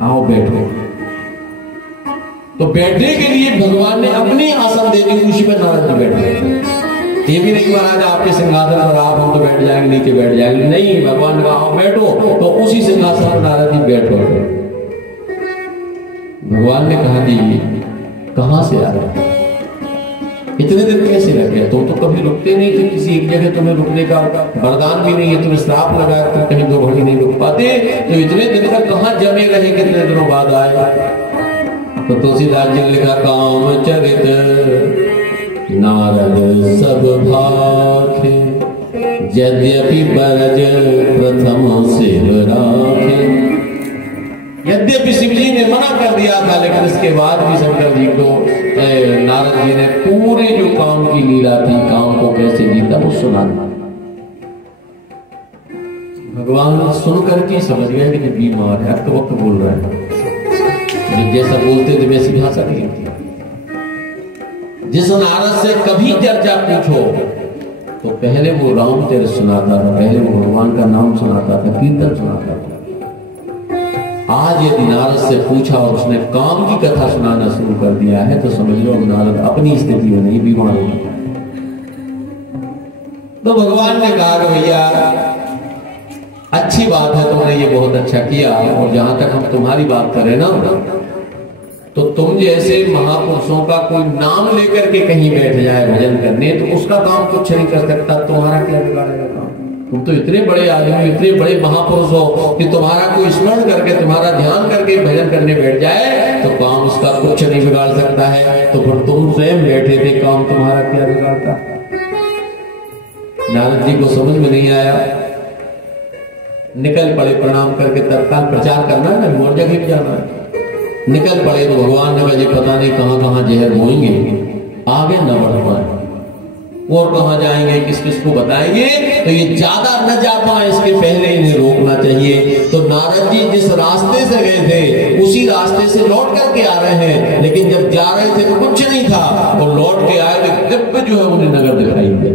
आओ बैठो। तो बैठने के लिए भगवान ने अपनी आसन दे दी, उसी पर नारद जी बैठे, ये भी नहीं महाराज आपके सिंहासन पर आप, हम तो बैठ जाएंगे नीचे बैठ जाएंगे, नहीं, भगवान ने कहा आओ बैठो, तो उसी सिंहासन पर नारद जी बैठो। भगवान ने कहा जी कहां से आ रहे, इतने दिन कैसे लग गया, तुम तो कभी रुकते नहीं थे किसी एक जगह, तुम्हें रुकने का वरदान भी नहीं है, तुम्हें श्राप लगाया, तुम कहीं 2 घड़ी नहीं रुक पाते, तो इतने दिन तक कहां जमे रहे, कितने दिनों बाद आए। तो तुलसीदास जी ने लिखा काम चरित नारद सब भाखे, यद्यपि बरज प्रथम शिव राखे। यद्यपि शिव जी ने मना कर दिया था, लेकिन इसके बाद भी शंकर जी को नारद जी ने पूरे जो काम की लीला थी, काम को कैसे जीता वो सुना था। भगवान सुनकर के समझ गए कि बीमार है, अब वक्त बोल रहा है, जैसा बोलते थे वैसी भाषा नहीं थी। जिस नारद से कभी चर्चा पूछो तो पहले वो रामचरित सुनाता था, पहले वो भगवान का नाम सुनाता था, कीर्तन सुनाता था। आज यदि नारद से पूछा और उसने काम की कथा सुनाना शुरू कर दिया है तो समझ लो नारद अपनी स्थिति में नहीं, बीमार हो गया। तो भगवान ने कहा कि भैया अच्छी बात है, तुमने ये बहुत अच्छा किया, और जहां तक हम तुम्हारी बात करें ना, तो तुम जैसे महापुरुषों का कोई नाम लेकर के कहीं बैठ जाए भजन करने तो उसका काम कुछ नहीं कर सकता, तुम्हारा क्या बिगाड़ेगा काम? तुम तो इतने बड़े आदमी, इतने बड़े महापुरुष हो कि तुम्हारा कोई स्मरण करके, तुम्हारा ध्यान करके भजन करने बैठ जाए तो काम उसका कुछ नहीं बिगाड़ सकता है। तो फिर तुम स्वयं बैठे थे, काम तुम्हारा क्या बिगाड़ता? नारद जी को समझ में नहीं आया, निकल पड़े प्रणाम करके, तत्काल प्रचार करना है, और जगह भी जाना है। निकल पड़े तो भगवान ने कहा पता नहीं कहां कहां जहर बोएंगे, आगे न बढ़ पाए और कहां जाएंगे, किस किस को बताएंगे, तो ये ज्यादा न जा पाए, इसके पहले इन्हें रोकना चाहिए। तो नारद जी जिस रास्ते से गए थे उसी रास्ते से लौट करके आ रहे हैं, लेकिन जब जा रहे थे तो कुछ नहीं था, और लौट के आए तो दिव्य जो है उन्हें नगर दिखाई दिया।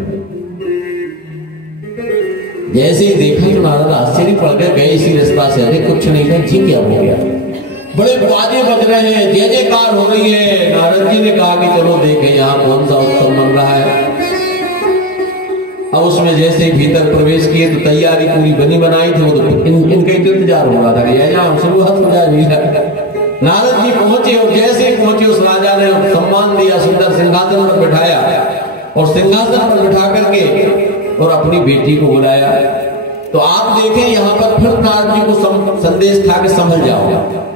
जैसे ही देखा तो नारद आश्चर्य पड़ गए, गए इसी रास्ता से, अरे कुछ नहीं था जी, क्या हो गया? बड़े बाजे बज रहे हैं, जय जयकार हो रही है। नारद जी ने कहा कि चलो देखें यहाँ कौन सा उत्सव बन रहा है। अब उसमें जैसे ही भीतर प्रवेश किए तो तैयारी पूरी बनी बनाई थी, वो तो इनका इंतजार हो रहा था कि यहाँ शुरुआत हो जाए। नारद जी पहुंचे और जैसे ही पहुंचे उस राजा ने सम्मान दिया, सुंदर सिंहासन पर बिठाया, और सिंहासन पर बिठा करके और अपनी बेटी को बुलाया। तो आप देखें यहाँ पर फिर नारद जी को संदेश था कि संभल जाओ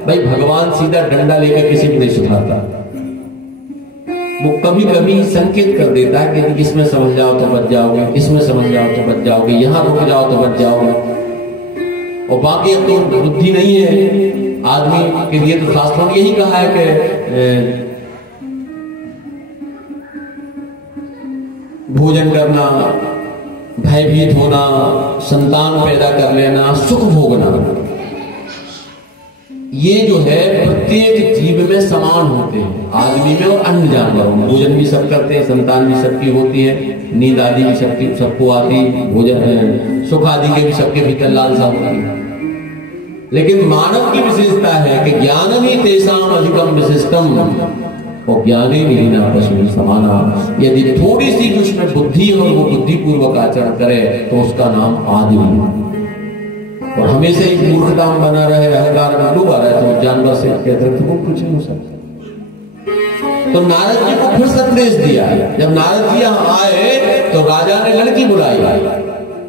भाई, भगवान सीधा डंडा लेकर किसी को नहीं सुनाता, वो कभी कभी संकेत कर देता है कि इसमें समझ जाओ तो बच जाओगे, इसमें समझ जाओ तो बच जाओगे, यहाँ रुक जाओ तो बच जाओगे। और बाकी अब तो बुद्धि नहीं है आदमी के लिए, तो शास्त्रों ने यही कहा है कि भोजन करना, भयभीत होना, संतान पैदा कर लेना, सुख भोगना, ये जो है प्रत्येक जीव में समान होते हैं, आदमी में और अन्य जानवरों में। भोजन भी सब करते हैं, संतान भी सबकी होती है, नींद आदि भी सबको आती, भोजन सुख आदि के भी सबके भीतर लालसा होती है। लेकिन मानव की विशेषता है कि ज्ञान ही तेसाम अधिकम विशिष्टम, और ज्ञानी लीना पशु समाना। यदि थोड़ी सी उसमें बुद्धि और वो बुद्धिपूर्वक आचरण करे तो उसका नाम आदमी। और हमेशा एक मूर्खता बना रहे, अहंकार में डूबा रहे, तो जानवर से अतिरिक्त वो कुछ नहीं हो सकता। तो नारद जी को फिर संदेश दिया। जब नारद जी यहाँ आए तो राजा ने लड़की बुलाई,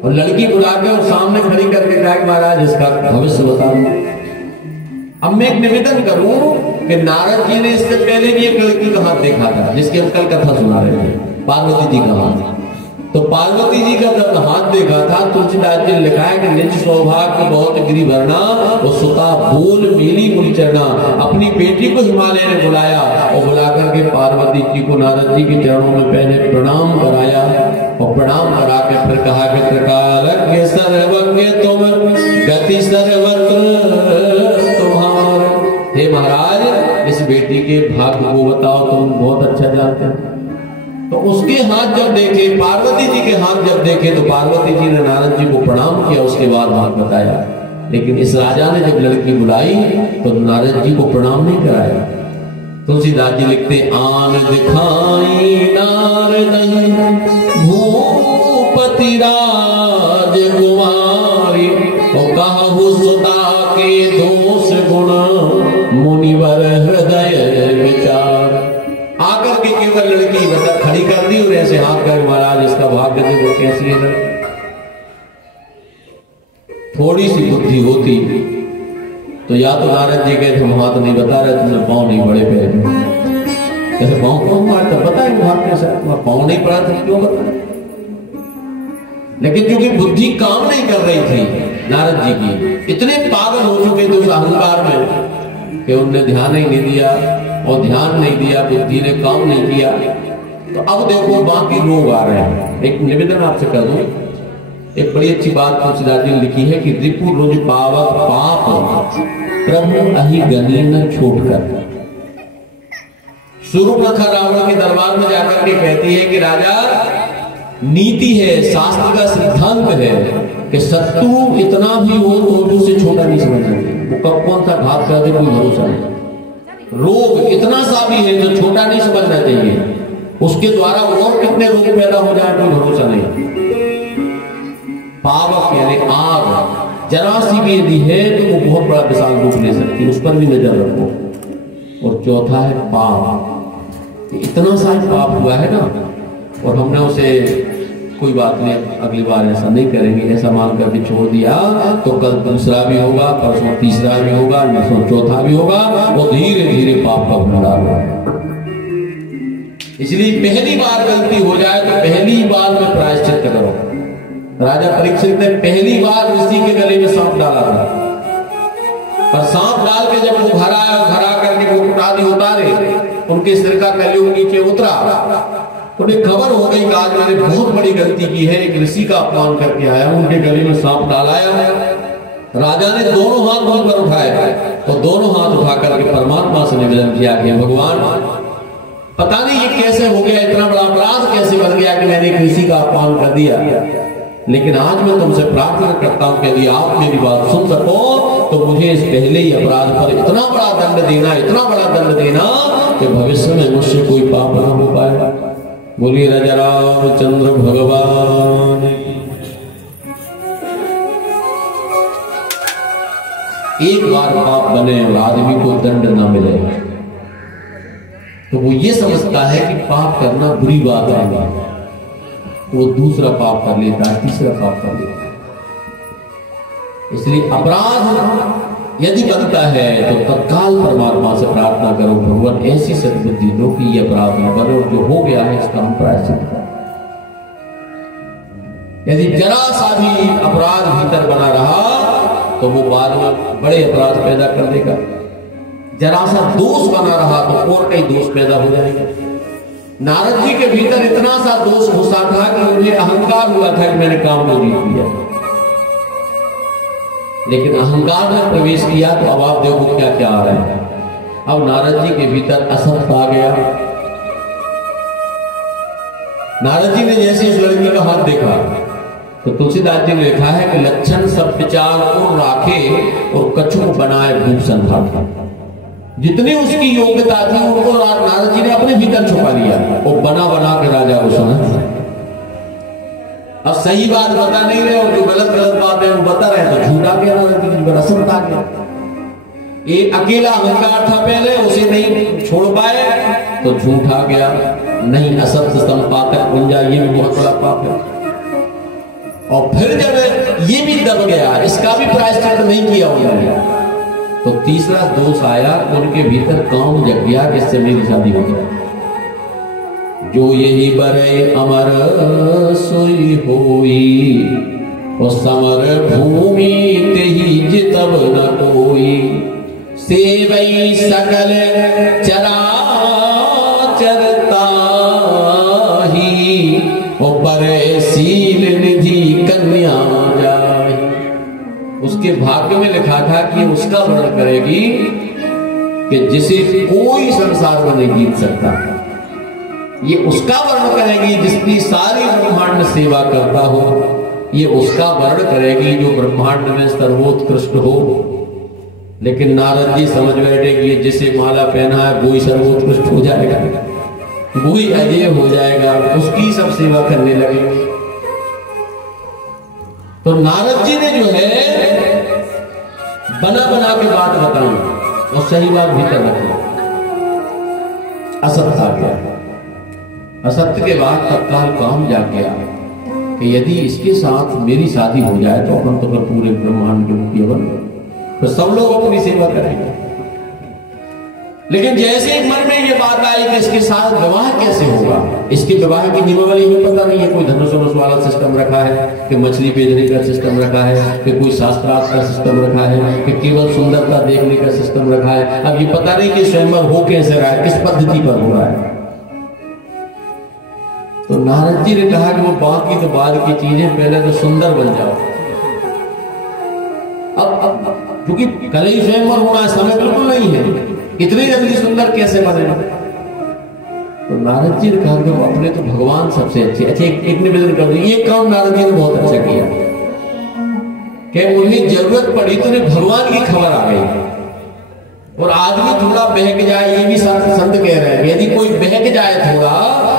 और लड़की बुला के और सामने खड़ी करके कहा कि महाराज इसका भविष्य बता दो। अब मैं एक निवेदन करूं कि नारद जी ने इससे पहले भी एक लड़की का हाथ देखा था, जिसकी हम कल कथा सुना रहे थे, पार्वती जी का हाथ। तो पार्वती जी का जब हाथ देखा था, तुलसीदास जी ने लिखा है कि निज सौभाग्य बहुत गिरी भरना, और सुता बोल मिली मुनि चरना। अपनी बेटी को हिमालय ने बुलाया, और बुला करके पार्वती जी को नारद जी के चरणों में पहले प्रणाम कराया, और प्रणाम करा के फिर कहा कि त्रिकालज्ञ सर्वज्ञ तुम, गति सर्वत्र तुम्हार। हे महाराज, इस बेटी के भाग्य को बताओ, तुम बहुत अच्छा जानते हो। तो उसके हाथ जब देखे, पार्वती जी के हाथ जब देखे, तो पार्वती जी ने नारद जी को प्रणाम किया, उसके बाद हाथ बताया। लेकिन इस राजा ने जब लड़की बुलाई तो नारद जी को प्रणाम नहीं कराया। तुलसीदास जी लिखते, आन दिखाई नारद भूपति राजकुमारी, और कहु सुता के दोष गुण मुनिवर हृदय विचार। आकर के केवल लड़की बता खड़ी कर दी और ऐसे हाथ कर, महाराज इसका भाग्य देखो कैसी है। थोड़ी सी बुद्धि होती तो या तो नारद जी कहते हम हाथ नहीं बता रहे, तुमने पाँव नहीं बड़े पे, कैसे पाँव क्यों मारता, बताए हाथ कैसा, पाँव नहीं पड़ा था क्यों बता। लेकिन क्योंकि बुद्धि काम नहीं कर रही थी नारद जी की, इतने पागल हो चुके थे उस अहंकार में कि उनने ध्यान ही नहीं दिया, और ध्यान नहीं दिया, बुद्धि ने काम नहीं किया। तो अब देखो बाकी लोग आ रहे हैं। एक निवेदन आपसे कर दूं, एक बड़ी अच्छी बात तुलसीदास जी ने लिखी है कि रिपु रुज पावक पाप प्रभु अहि गनी न छोट कर। शूर्पणखा रावण के दरबार में जाकर के कहती है कि राजा, नीति है, शास्त्र का सिद्धांत है कि शत्रु इतना भी हो तो उसे छोटा नहीं समझना चाहिए। वो कब कौन सा घात कर दे कोई भरोसा नहीं। रोग इतना सा भी है जो छोटा नहीं समझना चाहिए, उसके द्वारा और कितने रोग पैदा हो जाए कोई भरोसा नहीं। पावक यानी आग जरा सी भी यदि है तो वो बहुत बड़ा विशाल रूप ले सकती है, उस पर भी नजर रखो। और चौथा है पाप, इतना सा पाप हुआ है ना, और हमने उसे कोई बात नहीं अगली बार ऐसा नहीं करेंगे ऐसा मान करके छोड़ दिया तो कल दूसरा भी होगा, परसों तीसरा भी होगा, नसों चौथा भी होगा, वो धीरे धीरे पाप का भंडार होगा। इसलिए पहली बार गलती हो जाए तो पहली बार में प्रायश्चित करो। राजा परीक्षित ने पहली बार ऋषि के गले में सांप डाला था, पर सांप डाल के जब वो घर आया, घर आकर के वो कुटादी उतारे, उनके सिर का कलयुग नीचे उतरा, उन्हें खबर हो गई कि आज मैंने बहुत बड़ी गलती की है, एक ऋषि का अपमान करके आया, उनके गले में सांप डालाया। राजा ने दोनों हाथ मुंह पर उठाए तो दोनों हाथ उठा करके परमात्मा से निवेदन किया कि भगवान, पता नहीं ये कैसे हो गया, इतना बड़ा अपराध कैसे बन गया कि मैंने एक ऋषि का अपमान कर दिया, लेकिन आज मैं तुमसे प्रार्थना करता हूं कि यदि आप मेरी बात सुन सको तो मुझे इस पहले ही अपराध पर इतना बड़ा दंड देना, इतना बड़ा दंड देना कि भविष्य में मुझसे कोई पाप न हो पाएगा। बोलिए राजा रामचंद्र भगवान। एक बार पाप बने और आदमी को दंड न मिले तो वो ये समझता है कि पाप करना बुरी बात है, वो दूसरा पाप कर लेता है, तीसरा पाप कर लेता है। इसलिए अपराध यदि बनता है तो तत्काल परमात्मा से प्रार्थना करो, भगवान ऐसी सद्बुद्धि दो कि ये अपराध न बने और जो हो गया है इसका हम प्रायश्चित करें। यदि जरा सा भी अपराध भीतर बना रहा तो वो बाद में बड़े अपराध पैदा कर देगा, जरा सा दोष बना रहा तो और कई दोष पैदा हो जाएगा। नारद जी के भीतर इतना सा दोष घुसा था कि उन्हें अहंकार हुआ था कि मैंने काम को जीत लिया, लेकिन अहंकार ने प्रवेश किया तो अब आप देखो क्या क्या आ रहा है। अब नारद जी के भीतर असत आ गया। नारद जी ने जैसे इस लड़की का हाथ देखा तो तुलसीदास जी ने लिखा है कि लक्षण सब विचार को राखे और कछु बनाए भूषण भाग। जितनी उसकी योग्यता थी उनको नारद जी ने अपने भीतर छुपा लिया और बना बना के राजा को समझ। अब सही बात बता नहीं रहे और जो गलत गलत बात है वो बता रहे तो झूठा गया, नारद जी असत आ गया। ये अकेला अहंकार था पहले, उसे नहीं छोड़ पाए तो झूठा गया, नहीं असत संपादक बन जाए, ये भी बहुत बड़ा पाप है। और फिर जब ये भी दब गया, इसका भी प्रायश्चित नहीं किया उन्होंने, तो तीसरा दोष आया, उनके भीतर काम जग गया कि इससे मेरी शादी हो जाए। जो यही बरे अमर सोई होई और समर भूमि तेहि जितब न कोई, सेवई सकल चराचर ताहि और परे शील निधि कन्या जाहि। उसके भाग्य में लिखा था कि उसका वर्ण करेगी कि जिसे कोई संसार में नहीं जीत सकता। ये उसका वर्ण करेगी जिसकी सारी ब्रह्मांड सेवा करता हो, ये उसका वर्ण करेगी जो ब्रह्मांड में सर्वोत्कृष्ट हो। लेकिन नारद जी समझ बैठे कि ये जिसे माला पहना है वो ही सर्वोत्कृष्ट हो जाएगा, वो ही अजय हो जाएगा, उसकी सब सेवा करने लगे। तो नारद जी ने जो है बना बना के बात बताई और सही बात भीतर रखी, असत्य आ गया। असत्य के बाद तत्काल काम जाग गया कि यदि इसके साथ मेरी शादी हो जाए तो अपन तो फिर पूरे ब्रह्मांड के मुखिया बन गए, तो सब लोग अपनी सेवा करेंगे। लेकिन जैसे एक मन में ये बात आई कि इसके साथ विवाह कैसे होगा, इसके विवाह की नियमावली में पता नहीं है, कोई धनुष वाला सिस्टम रखा है कि मछली बेचने का सिस्टम रखा है कि कोई शास्त्रार्थ का सिस्टम रखा है कि केवल सुंदरता देखने का सिस्टम रखा है। अब ये पता नहीं कि स्वयंवर हो कैसे रहा है, किस पद्धति पर हो रहा है। तो नारद जी ने कहा कि वो बाकी तो बाद की चीजें, पहले तो सुंदर बन जाओ। अब क्योंकि कल ही स्वयंवर होना है, समय बिल्कुल नहीं है, इतनी जल्दी सुंदर कैसे बने? तो नारद जी ने कहा कि अपने तो भगवान सबसे अच्छे। अच्छा, एक निवेदन कर दूं, ये काम नारद जी ने बहुत अच्छा किया कि उन्हें जरूरत पड़ी तो उन्हें भगवान की खबर आ गई। और आदमी थोड़ा बहक जाए, ये भी संत कह रहे हैं, यदि कोई बहक जाए थोड़ा,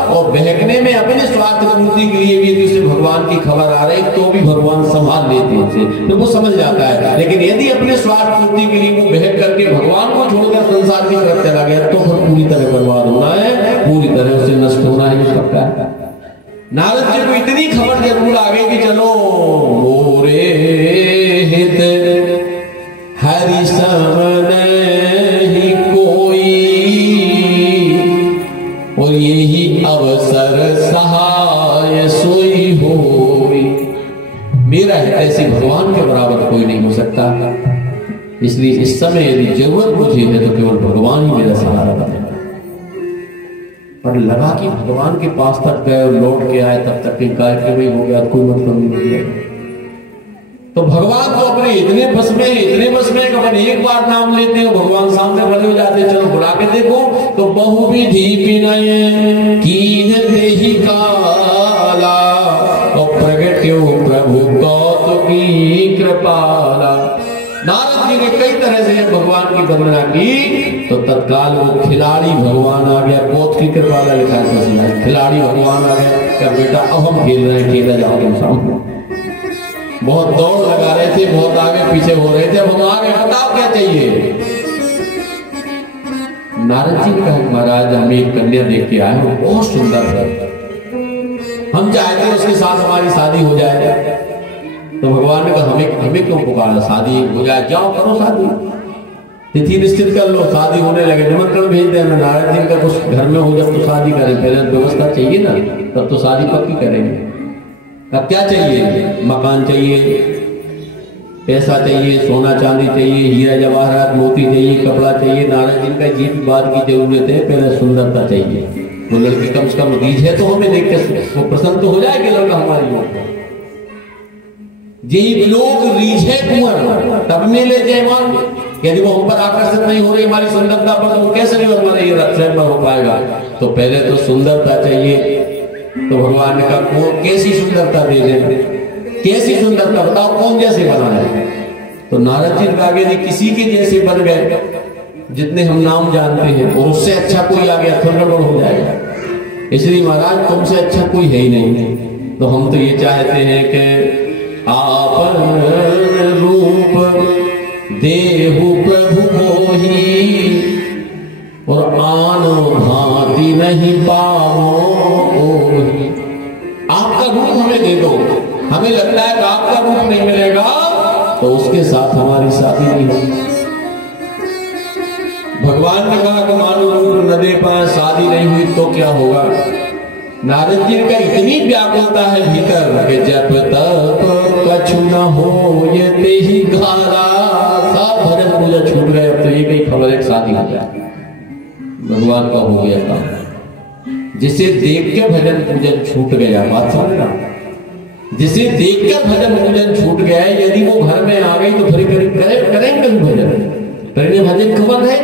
और बहकने में अपने स्वार्थ पूर्ति के लिए भी यदि उसे भगवान की खबर आ रही तो भी भगवान संभाल लेते हैं उसे, तो वो समझ जाता है। लेकिन यदि अपने स्वार्थ पूर्ति के लिए वो बहक करके भगवान को छोड़कर संसार की तरफ चला गया तो फिर पूरी तरह बर्बाद होना है, पूरी तरह उसे नष्ट होना ही पक्का है। नारद जी को इतनी खबर जरूर आ गई कि चलो मोरे हित हरि समन ही कोई, और यही अवसर सहाय सोई होई। मेरा हित ऐसे भगवान के बराबर कोई नहीं हो सकता, इसलिए इस समय यदि जरूरत मुझे है तो केवल भगवान ही मेरा सहारा बनेगा। पर लगा कि भगवान के पास तक गए और लौट के आए, तब तक गाय के वही हो गया, कोई मतलब नहीं है। तो भगवान तो अपने इतने बस में कि अपन एक बार नाम लेते हैं भगवान सामने खड़े हो जाते हैं। चलो बुला के देखो तो बहुविधि विनय कीन देहि काला, और प्रगट्यो प्रभु कौतुकी कृपाला। नारद जी ने कई तरह से भगवान की वंदना की तो तत्काल वो खिलाड़ी भगवान आ गया। कौत की कृपाला लिखा है, खिलाड़ी भगवान आ गया। क्या बेटा अब हम खेल रहे हैं, खेला जाओ तुम सामने। बहुत दौड़ लगा रहे थे, बहुत आगे पीछे हो रहे थे, अब हम आ गए, बताओ क्या चाहिए? नारद जी ने कहा महाराज हम एक कन्या देख के आए, वो बहुत सुंदर है, हम चाहते हैं उसके साथ हमारी शादी हो जाए। तो भगवान ने कहा हमें क्यों पुकारा, शादी हो जाए, जाओ करो शादी, तिथि निश्चित कर लो, शादी होने लगे, निमंत्रण भेज देना। नारद जी का कुछ घर में हो जब तो शादी करें, पहले व्यवस्था चाहिए ना, तब तो शादी पक्की करेंगे। अब क्या चाहिए? मकान चाहिए, पैसा चाहिए, सोना चांदी चाहिए, हीरा जवाहरात मोती चाहिए, कपड़ा चाहिए। नारद जी का जी बात की जरूरत है, पहले सुंदरता चाहिए। वो लड़की कम से कम रीझ है तो हमें देख के वो प्रसन्न तो हो जाए कि लड़का हमारी हो। जी लोग रीझे कुंवर तब मिले जयमान, यदि वो हम पर आकर्षित नहीं हो रही हमारी सुंदरता पर, तो वो कैसे नहीं हमारे ये रक्षण हो पाएगा? तो पहले तो सुंदरता चाहिए। तो भगवान ने कहा कैसी सुंदरता दे दे, कैसी सुंदरता बताओ, कौन जैसे बना है? तो नारद जी आगे यदि किसी के जैसे बन गए जितने हम नाम जानते हैं, और उससे अच्छा कोई आ गया तो गड़बड़ हो जाएगा। इसलिए महाराज तुमसे अच्छा कोई है ही नहीं। तो हम तो ये चाहते हैं कि आपन रूप देहु प्रभु मोही, और आन भांति नहीं पाओ। आपका रूप हमें दे दो, हमें लगता है कि आपका रूप नहीं मिलेगा तो उसके साथ हमारी शादी नहीं होगी। भगवान ने कहा कि मानो रूप न दे पाए, शादी नहीं हुई तो क्या होगा? नारद जी का इतनी व्याकुलता है भीतर कि जब तक कछु न हो ये ही घारा, सब भजन पूजा छूट गए। अब तो ये कई खबर है शादी हो जाए, भगवान का हो गया काम। जिसे देख के भजन पूजन छूट गया, बात समझ रहा, जिसे देखकर भजन पूजन छूट गया, यदि वो घर में आ गई तो फिर करेंगे भजन, पहले भजन खबर है।